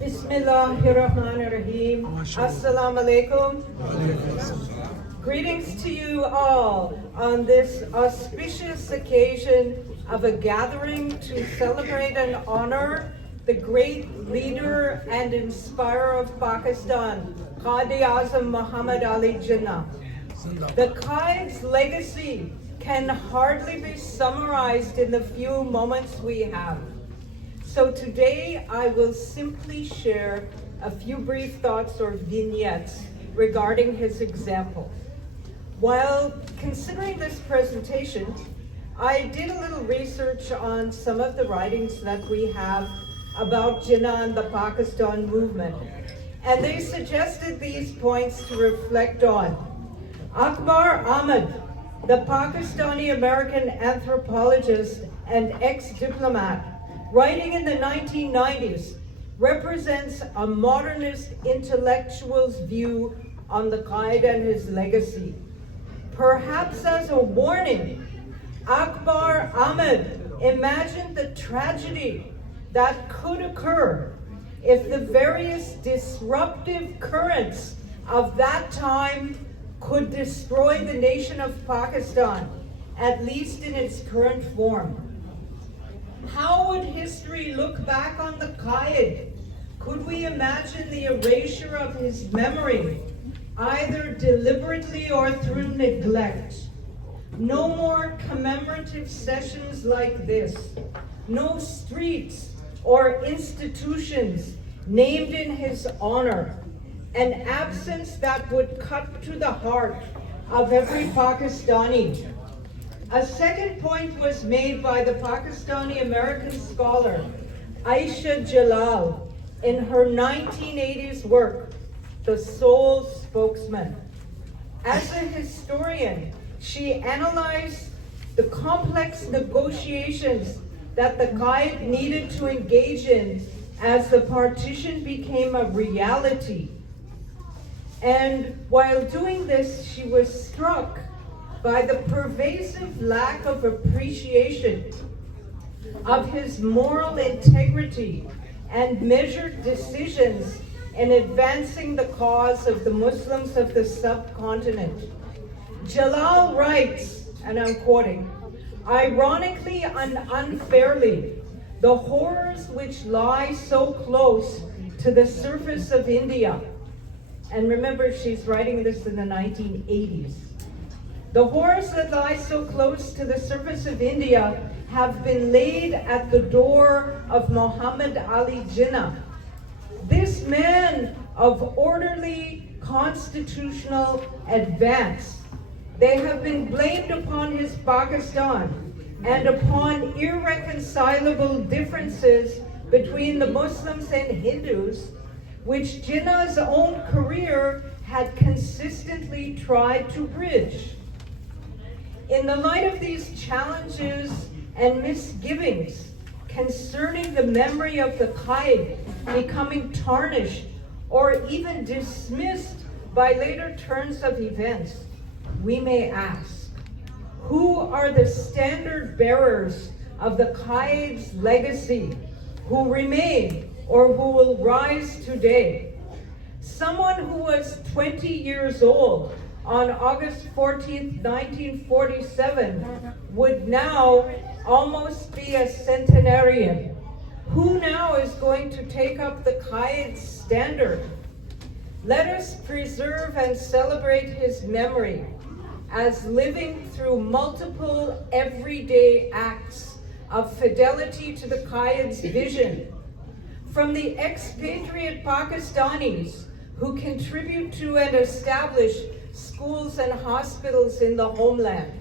Bismillahirrahmanirrahim. Assalamu alaikum. Greetings to you all on this auspicious occasion of a gathering to celebrate and honor the great leader and inspirer of Pakistan, Quaid-e-Azam Muhammad Ali Jinnah. The Qaid's legacy can hardly be summarized in the few moments we have. So today I will simply share a few brief thoughts or vignettes regarding his example. While considering this presentation, I did a little research on some of the writings that we have about Jinnah and the Pakistan movement, and they suggested these points to reflect on. Akbar Ahmed, the Pakistani American anthropologist and ex-diplomat, writing in the 1990s, represents a modernist intellectual's view on the Qaid and his legacy. Perhaps as a warning, Akbar Ahmed imagined the tragedy that could occur if the various disruptive currents of that time could destroy the nation of Pakistan, at least in its current form. How would history look back on the Qaid? Could we imagine the erasure of his memory, either deliberately or through neglect? No more commemorative sessions like this. No streets or institutions named in his honor. An absence that would cut to the heart of every Pakistani. A second point was made by the Pakistani American scholar Aisha Jalal in her 1980s work, The Sole Spokesman. As a historian, she analyzed the complex negotiations that the Qaid needed to engage in as the partition became a reality. And while doing this, she was struck by the pervasive lack of appreciation of his moral integrity and measured decisions in advancing the cause of the Muslims of the subcontinent. Jalal writes, and I'm quoting, "Ironically and unfairly, the horrors which lie so close to the surface of India," and remember she's writing this in the 1980s, "the horrors that lie so close to the surface of India have been laid at the door of Muhammad Ali Jinnah. This man of orderly constitutional advance. They have been blamed upon his Pakistan and upon irreconcilable differences between the Muslims and Hindus, which Jinnah's own career had consistently tried to bridge. In the light of these challenges and misgivings concerning the memory of the Qaid becoming tarnished or even dismissed by later turns of events, we may ask, who are the standard bearers of the Qaid's legacy who remain or who will rise today? Someone who was 20 years old on August 14th, 1947 would now almost be a centenarian. Who now is going to take up the Qaid's standard? Let us preserve and celebrate his memory as living through multiple everyday acts of fidelity to the Qaid's vision. from the expatriate Pakistanis who contribute to and establish schools and hospitals in the homeland,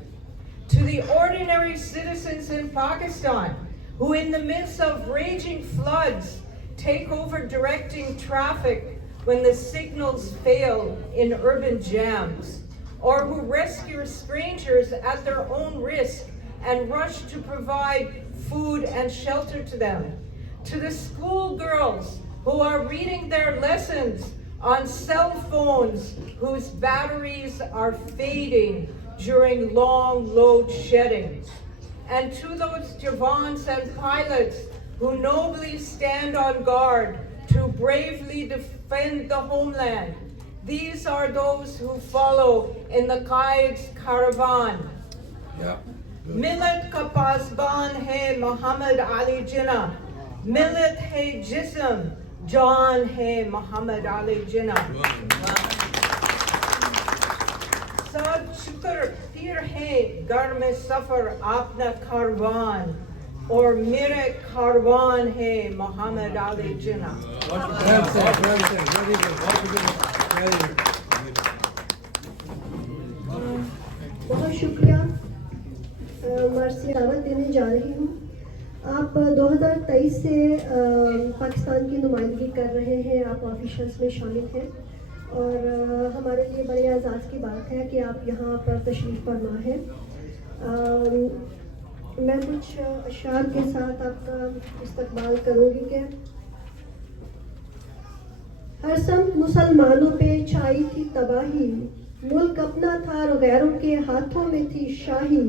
to the ordinary citizens in Pakistan who in the midst of raging floods take over directing traffic when the signals fail in urban jams, or who rescue strangers at their own risk and rush to provide food and shelter to them, to the schoolgirls who are reading their lessons on cell phones whose batteries are fading during long load shedding, and to those Javans and pilots who nobly stand on guard to bravely defend the homeland. These are those who follow in the Qaid's caravan. Millet ka pasban hai Muhammad Ali Jinnah, millet hai jism, jaan hai Muhammad Ali Jinnah. Sab shukr pir hai gar mein safar apna karwan, اور میرے کاروان ہے محمد علی جناح. بہت شکریہ. مرسی دعوت دینے جا رہی ہوں. آپ 2023 سے پاکستان کی نمائندگی کر رہے ہیں, آپ آفیشلز میں شامل ہیں, اور ہمارے لیے بڑے اعزاز کی بات ہے کہ آپ یہاں پر تشریف فرما ہیں. میں کچھ اشعار کے ساتھ آپ کا استقبال کروں گی کہ ہر سمت مسلمانوں پہ چھائی تھی تباہی, ملک اپنا تھا اور غیروں کے ہاتھوں میں تھی شاہی,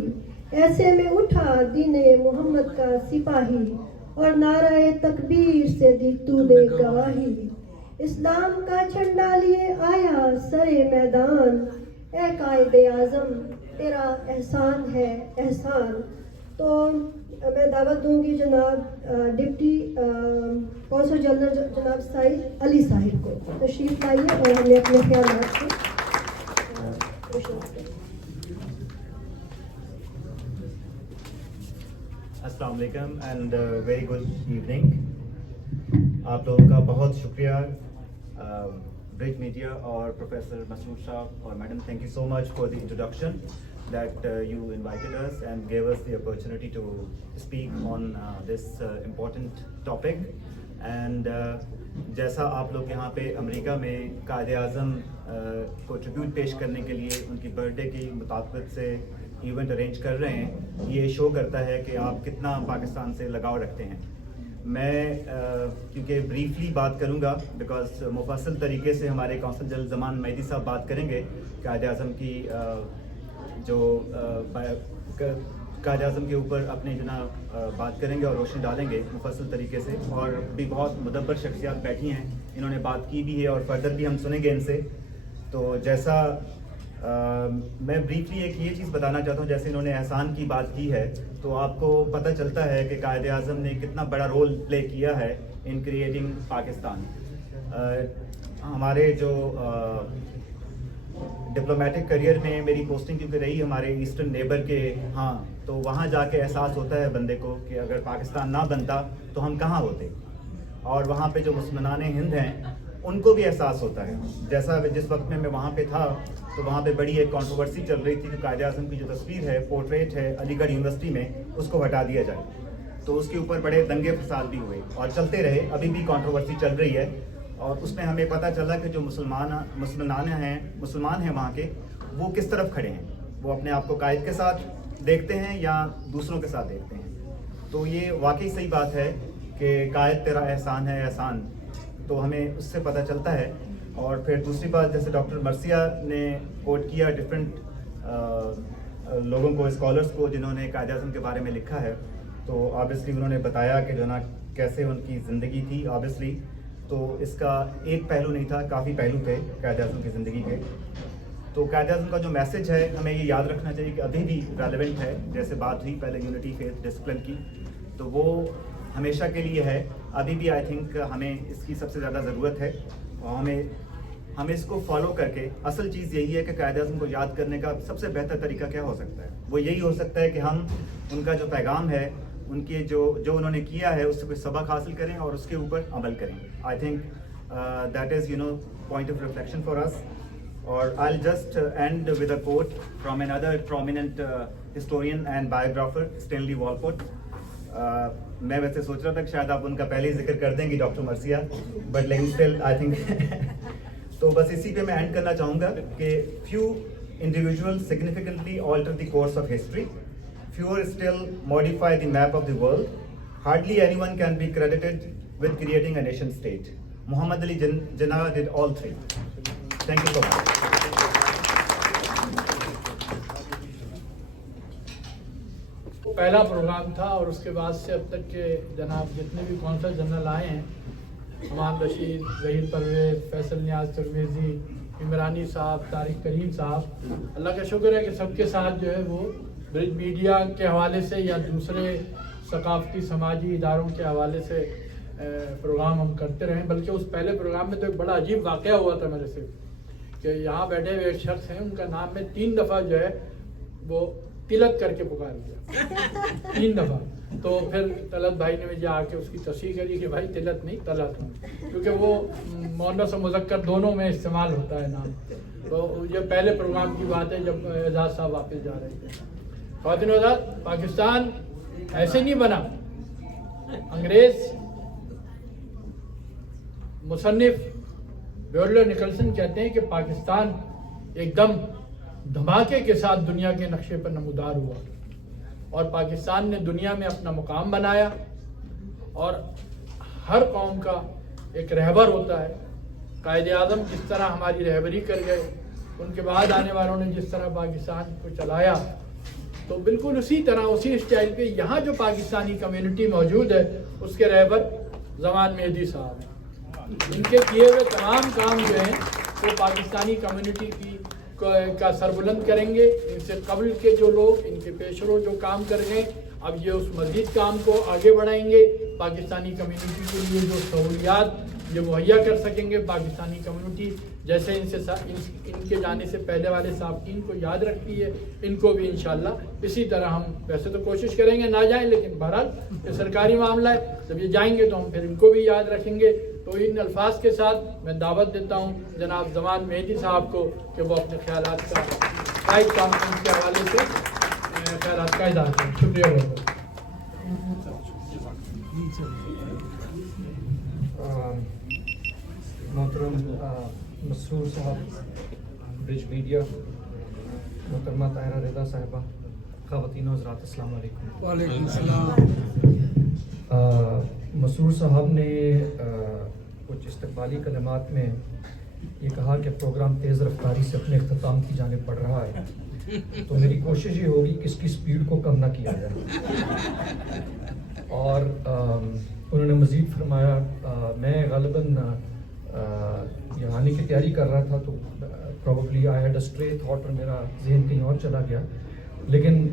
ایسے میں اٹھا دین محمد کا سپاہی, اور نعرہ تکبیر سے دی تو نے گواہی, اسلام کا جھنڈا لیے آیا سرے میدان, اے قائد اعظم تیرا احسان ہے احسان. تو میں دعوت دوں گی جناب ڈپٹی قونصل جنرل جناب سعید علی صاحب کو, تشریف لائیے اور ہمیں اپنے خیالات کو روشن کریں. السلام علیکم اینڈ ویری گڈ ایوننگ. آپ لوگوں کا بہت شکریہ, برج میڈیا اور پروفیسر مسعود صاحب اور madam, thank you so much for the introduction that you invited us and gave us the opportunity to speak on this important topic. And جیسا آپ لوگ یہاں پہ امریکہ میں قائد اعظم کو ٹریبیوٹ پیش کرنے کے لیے ان کی برتھ ڈے کی مطابقت سے ایونٹ ارینج کر رہے ہیں, یہ شو کرتا ہے کہ آپ کتنا پاکستان سے لگاؤ رکھتے ہیں. میں کیونکہ بریفلی بات کروں گا بیکاز مفصل طریقے سے ہمارے قونصل جنرل زمان مہدی صاحب بات کریں گے قائد اعظم کی جو قائد اعظم کے اوپر اپنے بات کریں گے اور روشنی ڈالیں گے مفصل طریقے سے, اور بھی بہت مدبر شخصیات بیٹھی ہیں, انہوں نے بات کی بھی ہے اور فردر بھی ہم سنیں گے ان سے. تو جیسا میں بریفلی ایک یہ چیز بتانا چاہتا ہوں, جیسے انہوں نے احسان کی بات کی ہے تو آپ کو پتہ چلتا ہے کہ قائد اعظم نے کتنا بڑا رول پلے کیا ہے ان کریٹنگ پاکستان. ہمارے جو ڈپلومیٹک کریئر میں میری پوسٹنگ کیونکہ رہی ہمارے ایسٹرن نیبر کے ہاں, تو وہاں جا کے احساس ہوتا ہے بندے کو کہ اگر پاکستان نہ بنتا تو ہم کہاں ہوتے, اور وہاں پہ جو مسلمان ہند ہیں ان کو بھی احساس ہوتا ہے. جیسا جس وقت میں وہاں پہ تھا تو وہاں پہ بڑی ایک کنٹروورسی چل رہی تھی کہ قائد اعظم کی جو تصویر ہے, پورٹریٹ ہے علی گڑھ یونیورسٹی میں, اس کو ہٹا دیا جائے. تو اس کے اوپر بڑے دنگے فساد بھی ہوئے اور چلتے رہے, ابھی بھی کنٹروورسی چل رہی ہے. اور اس میں ہمیں پتہ چلا کہ جو مسلمان ہیں وہاں کے, وہ کس طرف کھڑے ہیں, وہ اپنے آپ کو قائد کے ساتھ دیکھتے ہیں یا دوسروں کے ساتھ دیکھتے ہیں. تو یہ واقعی صحیح بات ہے کہ قائد تیرا احسان ہے احسان, تو ہمیں اس سے پتہ چلتا ہے. اور پھر دوسری بات, جیسے ڈاکٹر مرثیہ نے کوٹ کیا ڈفرینٹ لوگوں کو, اسکالرس کو جنہوں نے قائد اعظم کے بارے میں لکھا ہے, تو آبویسلی انہوں نے بتایا کہ جو نا کیسے ان کی زندگی تھی. آبویسلی تو اس کا ایک پہلو نہیں تھا, کافی پہلو تھے قائد اعظم کی زندگی کے. تو قائد اعظم کا جو میسج ہے ہمیں یہ یاد رکھنا چاہیے کہ ابھی بھی ریلیونٹ ہے. جیسے بات ہوئی پہلے یونٹی فیتھ ڈسپلن کی, تو وہ ہمیشہ کے لیے ہے. ابھی بھی آئی تھنک ہمیں اس کی سب سے زیادہ ضرورت ہے, اور ہمیں اس کو فالو کر کے, اصل چیز یہی ہے کہ قائد اعظم کو یاد کرنے کا سب سے بہتر طریقہ کیا ہو سکتا ہے, وہ یہی ہو سکتا ہے کہ ہم ان کا جو پیغام ہے ان کے جو انہوں نے کیا ہے اس سے کوئی سبق حاصل کریں اور اس کے اوپر عمل کریں. I think that is point of reflection for us. اور I'll just end with a quote from another prominent historian and biographer, Stanley Walpole. میں ویسے سوچ رہا تھا کہ شاید آپ ان کا پہلے ہی ذکر کر دیں گی ڈاکٹر مرثیہ, بٹ لیکن اسٹل آئی تھنک تو بس اسی پہ میں اینڈ کرنا چاہوں گا کہ few individuals significantly alter the course of history, fewer still modify the map of the world, hardly anyone can be credited with creating a nation state. Muhammad Ali Jinnah did all three. Thank you so much. پہلا programme تھا اور اس کے بعد سے اب تک کے جناب جتنے بھی کونسل جنرل آئے ہیں, امان رشید, ظہیر پرویز, فیصل نیاز ترمیزی, عمرانی صاحب, طارق کریم صاحب, اللہ کا شکر ہے کہ سب کے ساتھ جو ہے وہ برج میڈیا کے حوالے سے یا دوسرے ثقافتی سماجی اداروں کے حوالے سے پروگرام ہم کرتے رہیں. بلکہ اس پہلے پروگرام میں تو ایک بڑا عجیب واقعہ ہوا تھا میرے سے کہ یہاں بیٹھے ہوئے ایک شخص ہیں, ان کا نام میں 3 دفعہ جو ہے وہ تلت کر کے پکار دیا 3 دفعہ. تو پھر طلعت بھائی نے مجھے آ کے اس کی تصحیح کری کہ بھائی تلت نہیں طلعت, کیونکہ وہ مؤنث و مذکر دونوں میں استعمال ہوتا ہے نام. تو یہ پہلے پروگرام کی بات ہے جب اعزاز صاحب واپس جا رہے تھے. خواتین و حضرات, پاکستان ایسے نہیں بنا. انگریز مصنف بیورلو نکلسن کہتے ہیں کہ پاکستان ایک دم دھماکے کے ساتھ دنیا کے نقشے پر نمودار ہوا اور پاکستان نے دنیا میں اپنا مقام بنایا. اور ہر قوم کا ایک رہبر ہوتا ہے. قائد اعظم جس طرح ہماری رہبری کر گئے, ان کے بعد آنے والوں نے جس طرح پاکستان کو چلایا, تو بالکل اسی طرح اسی اسٹائل پہ یہاں جو پاکستانی کمیونٹی موجود ہے اس کے رہبر زمان مہدی صاحب ہیں. ان کے کیے ہوئے تمام کام جو ہیں وہ پاکستانی کمیونٹی کی کا سربلند کریں گے. ان سے قبل کے جو لوگ, ان کے پیشرو جو کام کر گئے, اب یہ اس مزید کام کو آگے بڑھائیں گے. پاکستانی کمیونٹی کے لیے جو سہولیات یہ مہیا کر سکیں گے, پاکستانی کمیونٹی جیسے ان کے جانے سے پہلے والے سابقین کو یاد رکھتی ہے, ان کو بھی انشاءاللہ اسی طرح ہم ویسے تو کوشش کریں گے نہ جائیں, لیکن بہرحال یہ سرکاری معاملہ ہے, جب یہ جائیں گے تو ہم پھر ان کو بھی یاد رکھیں گے. تو ان الفاظ کے ساتھ میں دعوت دیتا ہوں جناب زمان مہدی صاحب کو کہ وہ اپنے خیالات کا قائد کانفرنس کے حوالے سے خیالات کا اظہار کریں. شکریہ بہت. محترم مسرور صاحب, برج میڈیا, محترمہ طاہرہ رضا صاحبہ, خواتین و حضرات, السلام علیکم. وعلیکم السلام. مسرور صاحب نے کچھ استقبالی کلمات میں یہ کہا کہ پروگرام تیز رفتاری سے اپنے اختتام کی جانب بڑھ رہا ہے, تو میری کوشش یہ ہوگی کہ اس کی سپیڈ کو کم نہ کیا جائے. اور انہوں نے مزید فرمایا, میں غالباً یہاں آنے کی تیاری کر رہا تھا تو probably I had a stray thought اور میرا ذہن کہیں اور چلا گیا, لیکن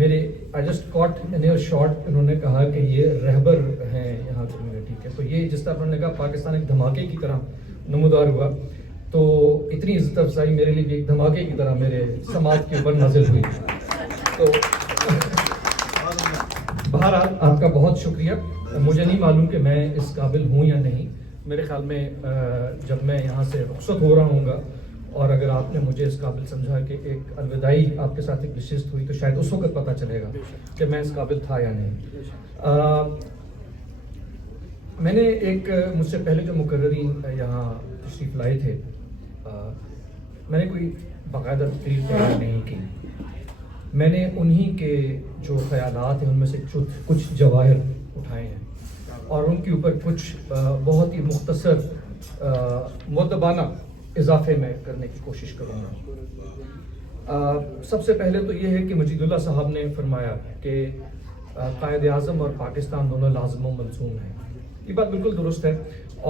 میرے I just caught in air short. انہوں نے کہا کہ یہ رہبر ہیں یہاں کمیونٹی کے, تو یہ جس طرح انہوں نے کہا پاکستان ایک دھماکے کی طرح نمودار ہوا, تو اتنی عزت افزائی میرے لیے بھی ایک دھماکے کی طرح میرے سماعت کے اوپر نازل ہوئی. تو بہرحال آپ کا بہت شکریہ. مجھے نہیں معلوم کہ میں اس قابل ہوں یا نہیں. میرے خیال میں جب میں یہاں سے رخصت ہو رہا ہوں گا اور اگر آپ نے مجھے اس قابل سمجھا کہ ایک الوداعی آپ کے ساتھ ایک نشست ہوئی, تو شاید اس وقت پتہ چلے گا کہ میں اس قابل تھا یا نہیں. میں نے ایک مجھ سے پہلے جو مقررین یہاں تشریف لائے تھے, میں نے کوئی باقاعدہ تقریر تیار نہیں کی. میں نے انہی کے جو خیالات ہیں ان میں سے کچھ جواہر اٹھائے ہیں اور ان کے اوپر کچھ بہت ہی مختصر مؤدبانہ اضافے میں کرنے کی کوشش کروں گا. سب سے پہلے تو یہ ہے کہ مجید اللہ صاحب نے فرمایا کہ قائد اعظم اور پاکستان دونوں لازم و ملزوم ہیں. یہ بات بالکل درست ہے,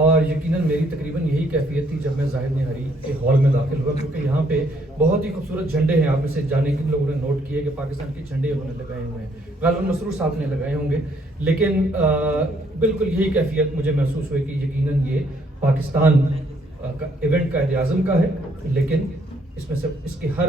اور یقیناً میری تقریباً یہی کیفیت تھی جب میں زاہد نہری کے ہال میں داخل ہوا, کیونکہ یہاں پہ بہت ہی خوبصورت جھنڈے ہیں. آپ میں سے جانے کن لوگوں نے نوٹ کیے کہ پاکستان کے جھنڈے انہوں نے لگائے ہوئے ہیں, غالباً مسرور صاحب نے لگائے ہوں گے, لیکن بالکل یہی کیفیت مجھے محسوس ہوئی کہ یقیناً یہ پاکستان کا ایونٹ قائد اعظم کا ہے, لیکن اس میں سے اس کے ہر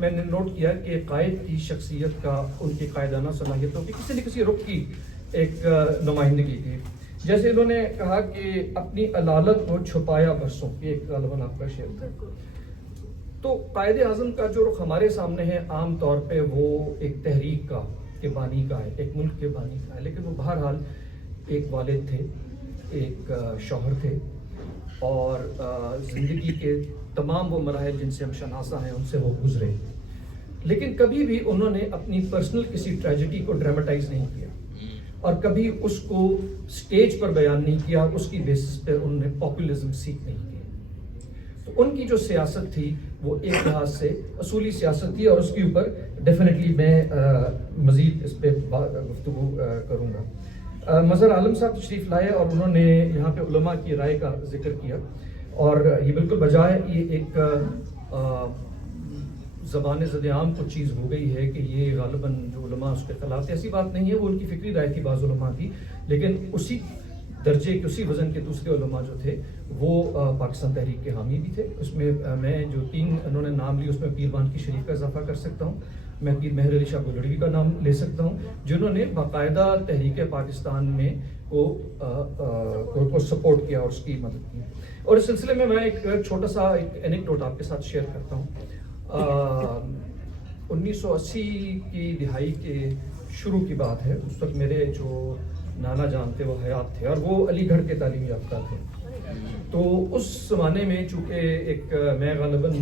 میں نے نوٹ کیا کہ قائد کی شخصیت کا، ان کی قائدانہ صلاحیتوں کی کسی نہ کسی رخ کی ایک نمائندگی تھی. جیسے انہوں نے کہا کہ اپنی علالت کو چھپایا برسوں، یہ ایک غالباً آپ کا شعر تھا. تو قائد اعظم کا جو رخ ہمارے سامنے ہے عام طور پہ وہ ایک تحریک کا کے بانی کا ہے، ایک ملک کے بانی کا ہے، لیکن وہ بہرحال ایک والد تھے، ایک شوہر تھے، اور زندگی کے تمام وہ مراحل جن سے ہم شناسا ہیں ان سے وہ گزرے. لیکن کبھی بھی انہوں نے اپنی پرسنل کسی ٹریجڈی کو ڈراماٹائز نہیں کیا، اور کبھی اس کو سٹیج پر بیان نہیں کیا، اس کی بیسس پہ انہوں نے پاپولزم سیکھ نہیں کیا. تو ان کی جو سیاست تھی وہ ایک لحاظ سے اصولی سیاست تھی، اور اس کے اوپر ڈیفینیٹلی میں مزید اس پہ گفتگو کروں گا. مظہر عالم صاحب تشریف لائے اور انہوں نے یہاں پہ علماء کی رائے کا ذکر کیا، اور یہ بالکل بجائے یہ ایک زبان زد عام کو چیز ہو گئی ہے کہ یہ غالباً جو علماء اس کے خلاف تھے. ایسی بات نہیں ہے، وہ ان کی فکری رائے تھی بعض علماء کی، لیکن اسی درجے کے اسی وزن کے دوسرے علماء جو تھے وہ پاکستان تحریک کے حامی بھی تھے. اس میں میں جو 3 انہوں نے نام لیے اس میں پیر بانکی شریف کا اضافہ کر سکتا ہوں، میں پیر مہر علی شاہ گولڑوی کا نام لے سکتا ہوں، جنہوں نے باقاعدہ تحریک پاکستان میں کو سپورٹ کیا اور اس کی مدد کی. اور اس سلسلے میں ایک چھوٹا سا ایک اینیکڈوٹ آپ کے ساتھ شیئر کرتا ہوں. 1980 کی دہائی کے شروع کی بات ہے. اس وقت میرے جو نانا جان تھے وہ حیات تھے، اور وہ علی گڑھ کے تعلیمی یافتہ تھے. تو اس زمانے میں چونکہ میں غالباً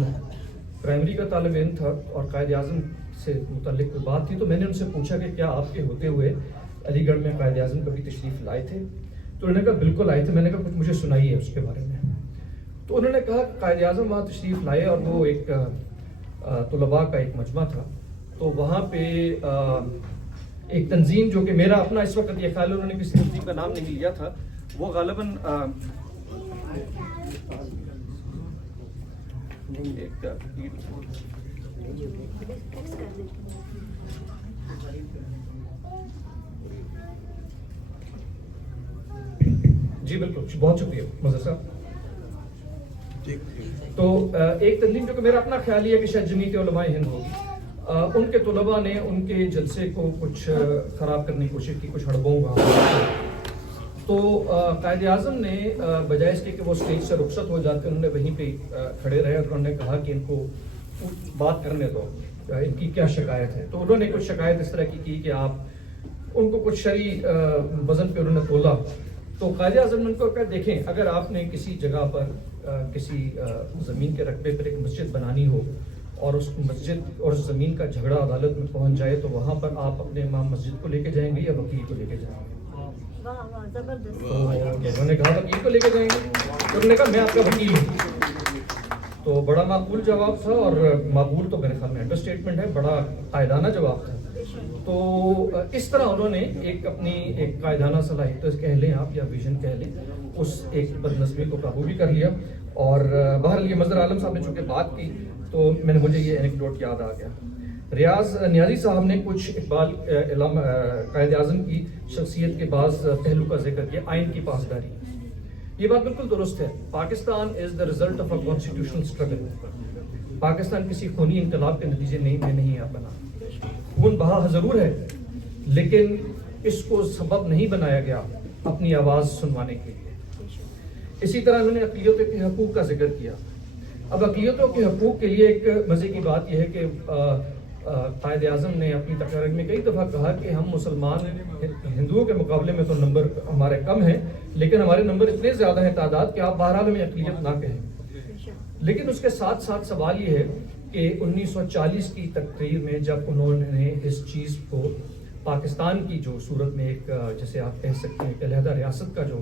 پرائمری کا طالب علم تھا اور قائد اعظم سے متعلق کوئی بات تھی، تو میں نے ان سے پوچھا کہ کیا آپ کے ہوتے ہوئے علی گڑھ میں قائد اعظم کبھی تشریف لائے تھے؟ تو انہوں نے کہا بالکل آئے تھے. میں نے کہا کچھ مجھے سنائیے اس کے بارے میں. تو انہوں نے کہا قائد اعظم وہاں تشریف لائے اور وہ ایک طلباء کا ایک مجمع تھا. تو وہاں پہ ایک تنظیم جو کہ میرا اپنا اس وقت یہ خیال ہے انہوں نے کسی تنظیم کا نام نہیں لیا تھا، وہ غالباً جی بالکل، بہت شکریہ مظہر صاحب. تو ایک تنظیم جو کہ میرا اپنا خیال یہ ہے کہ شاید جمعیت علماء ہند ہوگی، ان کے طلباء نے ان کے جلسے کو کچھ خراب کرنے کی کوشش کی، کچھ ہڑبوں کا. تو قائد اعظم نے بجائے اس کے کہ وہ اسٹیج سے رخصت ہو جاتے انہوں نے وہیں پہ کھڑے رہے اور انہوں نے کہا کہ ان کو بات کرنے دو، ان کی کیا شکایت ہے. تو انہوں نے کچھ شکایت اس طرح کی کہ آپ ان کو کچھ شرعی وزن پہ انہوں نے تولا. تو قائد اعظم نے ان کو کہا دیکھیں، اگر آپ نے کسی جگہ پر کسی زمین کے رقبے پر ایک مسجد بنانی ہو اور اس مسجد اور اس زمین کا جھگڑا عدالت میں پہنچ جائے تو وہاں پر آپ اپنے امام مسجد کو لے کے جائیں گے یا وکیل کو لے کے جائیں گے؟ انہوں نے کہا وکیل کو لے کے جائیں گے. انہوں نے کہا میں آپ کا وکیل ہوں. تو بڑا معقول جواب تھا، اور معقول تو میرے خیال میں انڈر اسٹیٹمنٹ ہے، بڑا قائدانہ جواب تھا. تو اس طرح انہوں نے ایک اپنی ایک قائدانہ صلاحیت کہہ لیں آپ یا ویژن کہہ لیں، اس ایک بد نظمی کو قابو بھی کر لیا. اور بہرحال یہ مظہر عالم صاحب نے چونکہ بات کی تو مجھے یہ اینیکڈوٹ یاد آ گیا. ریاض نیازی صاحب نے کچھ اقبال قائد اعظم کی شخصیت کے بعض پہلو کا ذکر کیا. آئین کی پاسداری، یہ بات بالکل درست ہے. Pakistan is the result of a constitutional struggle. Pakistan کسی خونی انقلاب کے نتیجے میں نہیں بنا. خون بہا ضرور ہے، لیکن اس کو سبب نہیں بنایا گیا اپنی آواز سنوانے کے لیے. اسی طرح انہوں نے اقلیتوں کے حقوق کا ذکر کیا. اب اقلیتوں کے حقوق کے لیے ایک مزے کی بات یہ ہے کہ قائد اعظم نے اپنی تقریر میں کئی دفعہ کہا کہ ہم مسلمان ہندوؤں کے مقابلے میں تو نمبر ہمارے کم ہیں، لیکن ہمارے نمبر اتنے زیادہ ہیں تعداد کہ آپ بہرحال ہمیں اقلیت نہ کہیں. لیکن اس کے ساتھ ساتھ سوال یہ ہے کہ 1940 کی تقریر میں جب انہوں نے اس چیز کو پاکستان کی جو صورت میں ایک جیسے آپ کہہ سکتے ہیں کہ علیحدہ ریاست کا جو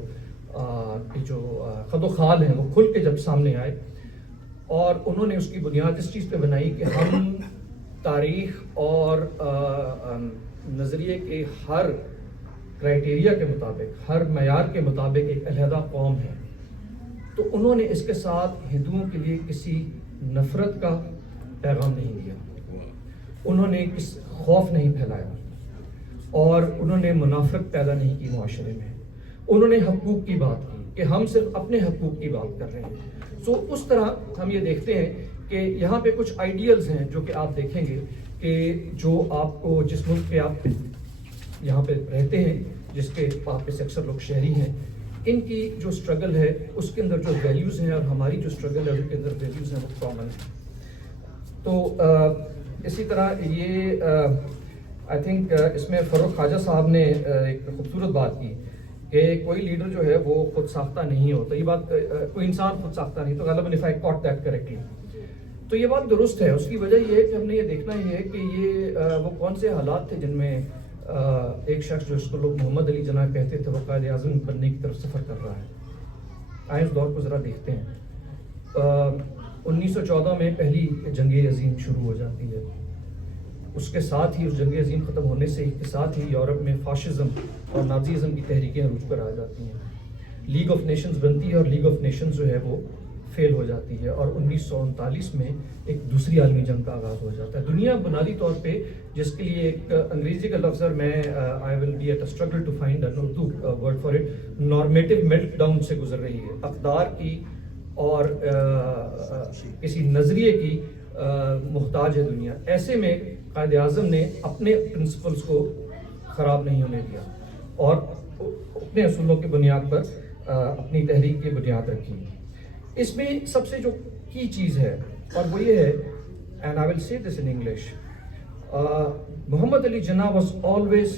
خد و خال ہیں وہ کھل کے جب سامنے آئے، اور انہوں نے اس کی بنیاد اس چیز پہ بنائی کہ ہم تاریخ اور نظریے کے ہر کرائٹیریا کے مطابق، ہر معیار کے مطابق ایک علیحدہ قوم ہے. تو انہوں نے اس کے ساتھ ہندوؤں کے لیے کسی نفرت کا پیغام نہیں دیا، انہوں نے خوف نہیں پھیلایا، اور انہوں نے منافقت پیدا نہیں کی معاشرے میں. انہوں نے حقوق کی بات کی. کہ ہم صرف اپنے حقوق کی بات کر رہے ہیں. سو اس طرح ہم یہ دیکھتے ہیں کہ یہاں پہ کچھ آئیڈیلز ہیں جو کہ آپ دیکھیں گے کہ جو آپ کو جس ملک پہ آپ یہاں پہ رہتے ہیں, جس کے وہاں پہ سے اکثر لوگ شہری ہیں, ان کی جو اسٹرگل ہے اس کے اندر جو ویلیوز ہیں اور ہماری جو اسٹرگل ہے ان کے اندر ویلیوز ہیں وہ کامن ہیں. تو اسی طرح یہ آئی تھنک اس میں فروخ خواجہ صاحب نے ایک خوبصورت بات کی کہ کوئی لیڈر جو ہے وہ خود ساختہ نہیں ہوتا. یہ بات کوئی انسان خود ساختہ نہیں, تو غالباً if I caught that correctly, تو یہ بات درست ہے. اس کی وجہ یہ ہے کہ ہم نے یہ دیکھنا یہ ہے کہ یہ وہ کون سے حالات تھے جن میں ایک شخص جو اس کو لوگ محمد علی جناح کہتے تھے وہ قائد اعظم بننے کی طرف سفر کر رہا ہے. آئیں اس دور کو ذرا دیکھتے ہیں. 1914 میں پہلی جنگ عظیم شروع ہو جاتی ہے. اس کے ساتھ ہی اس جنگ عظیم ختم ہونے سے کے ساتھ ہی یورپ میں فاشزم اور نازیزم کی تحریکیں عروج پر آ جاتی ہیں. لیگ آف نیشنز بنتی ہے اور لیگ آف نیشنز جو ہے وہ فیل ہو جاتی ہے اور 1939 میں ایک دوسری عالمی جنگ کا آغاز ہو جاتا ہے. دنیا بنیادی طور پہ جس کے لیے ایک انگریزی کا لفظ میں I will be at a struggle to find an Urdu word for it, normative meltdown سے گزر رہی ہے. اقدار کی اور کسی نظریے کی محتاج ہے دنیا. ایسے میں قائد اعظم نے اپنے پرنسپلز کو خراب نہیں ہونے دیا اور اپنے اصولوں کی بنیاد پر اپنی تحریک کی بنیاد رکھی. اس میں سب سے جو کی چیز ہے اور وہ یہ ہے, and I will say this in English, Muhammad Ali Jinnah was always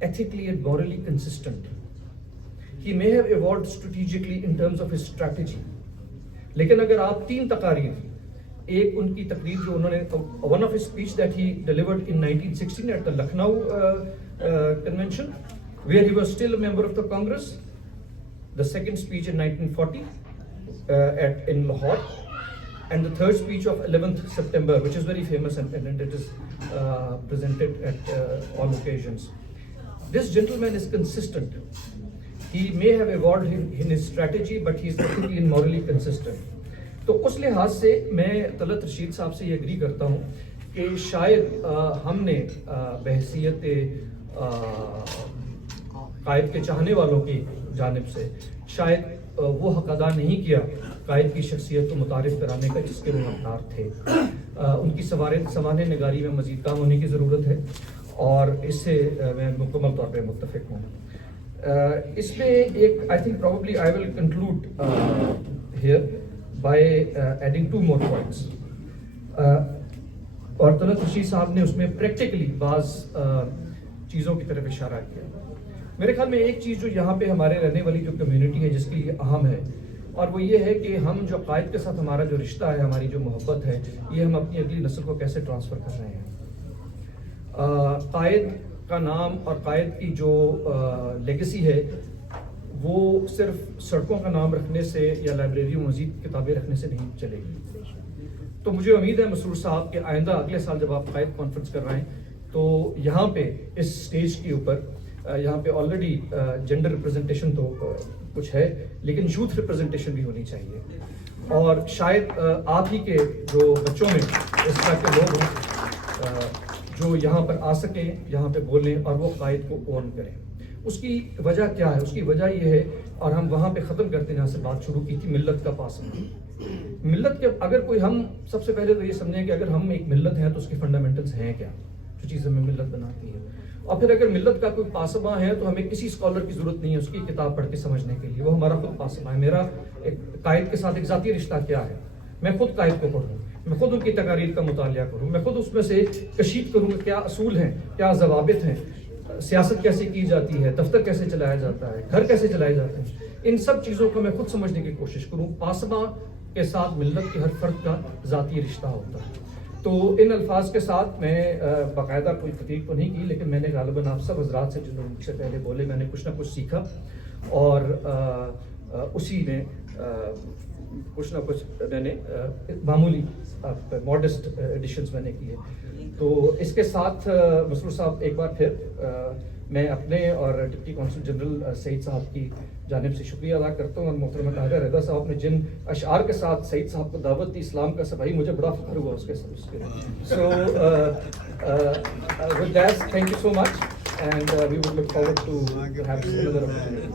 ethically and morally consistent. He may have evolved strategically in terms of his strategy. لیکن اگر آپ 3 تقاریر, ایک ان کی تقریر جو انہوں نے one of his speech that he delivered in 1916 at the Lucknow convention where he was still a member of the Congress, the second speech in 1940 in Lahore, and the third speech of 11th September, which is very famous and it is presented at all occasions. This gentleman is consistent. He may have evolved in his strategy, but he is ethically and morally consistent. تو اس لحاظ سے میں طلعت رشید صاحب سے یہ agree کرتا ہوں کہ شاید ہم نے بحیثیت قائد کے چاہنے والوں کی جانب سے شاید وہ حق ادا نہیں کیا قائد کی شخصیت کو متعارف کرانے کا جس کے وہ حقدار تھے. ان کی سوانح نگاری میں مزید کام ہونے کی ضرورت ہے اور اس سے میں مکمل طور پہ متفق ہوں. اس میں ایک I think probably I will conclude here by adding 2 more points. اور طلعت رشید صاحب نے اس میں پریکٹیکلی بعض چیزوں کی طرف اشارہ کیا. میرے خیال میں ایک چیز جو یہاں پہ ہمارے رہنے والی جو کمیونٹی ہے جس کے لیے اہم ہے, اور وہ یہ ہے کہ ہم جو قائد کے ساتھ ہمارا جو رشتہ ہے, ہماری جو محبت ہے, یہ ہم اپنی اگلی نسل کو کیسے ٹرانسفر کر رہے ہیں. قائد کا نام اور قائد کی جو لیگیسی ہے وہ صرف سڑکوں کا نام رکھنے سے یا لائبریریوں مزید کتابیں رکھنے سے نہیں چلے گی. تو مجھے امید ہے مسرور صاحب کہ آئندہ اگلے سال جب آپ قائد کانفرنس کر رہے ہیں تو یہاں پہ اس سٹیج کے اوپر یہاں پہ آلریڈی جینڈر ریپرزنٹیشن تو کچھ ہے لیکن یوتھ ریپرزنٹیشن بھی ہونی چاہیے, اور شاید آپ ہی کے جو بچوں میں اس طرح کے لوگ ہوں جو یہاں پر آ سکیں, یہاں پہ بولیں اور وہ قائد کو اون کریں. اس کی وجہ کیا ہے؟ اس کی وجہ یہ ہے, اور ہم وہاں پہ ختم کرتے ہیں جہاں سے بات شروع کی تھی, ملت کا پاسباں. ملت کے اگر کوئی, ہم سب سے پہلے تو یہ سمجھیں کہ اگر ہم ایک ملت ہیں تو اس کے فنڈامنٹلز ہیں کیا, جو چیز ہمیں ملت بناتی ہے. اور پھر اگر ملت کا کوئی پاسباں ہے تو ہمیں کسی اسکالر کی ضرورت نہیں ہے اس کی کتاب پڑھ کے سمجھنے کے لیے, وہ ہمارا خود پاسباں ہے. میرا ایک قائد کے ساتھ ایک ذاتی رشتہ کیا ہے, میں خود قائد کو پڑھوں, میں خود ان کی تقاریر کا مطالعہ کروں, میں خود اس میں سے کشید کروں کہ کیا اصول ہیں, کیا ضوابط ہیں, سیاست کیسے کی جاتی ہے, دفتر کیسے چلایا جاتا ہے, گھر کیسے چلائے جاتے ہیں. ان سب چیزوں کو میں خود سمجھنے کی کوشش کروں. پاسباں کے ساتھ ملت کے ہر فرد کا ذاتی رشتہ ہوتا ہے. تو ان الفاظ کے ساتھ میں باقاعدہ کوئی تقریر تو نہیں کی, لیکن میں نے غالباً آپ سب حضرات سے جنہوں نے مجھ سے پہلے بولے, میں نے کچھ نہ کچھ سیکھا اور اسی میں کچھ نہ کچھ میں نے معمولی ماڈسٹ ایڈیشنز میں نے کیے. تو اس کے ساتھ مسرور صاحب ایک بار پھر میں اپنے اور ڈپٹی کونسل جنرل سعید صاحب کی جانب سے شکریہ ادا کرتا ہوں, اور محترمہ طاہرہ رضا صاحب نے جن اشعار کے ساتھ سعید صاحب کو دعوت دی اسلام کا, سبھائی مجھے بڑا فخر ہوا اس کے. So with that thank you so much. and we would look forward to perhaps another opportunity.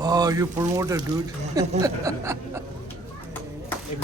Oh, you promoted, dude.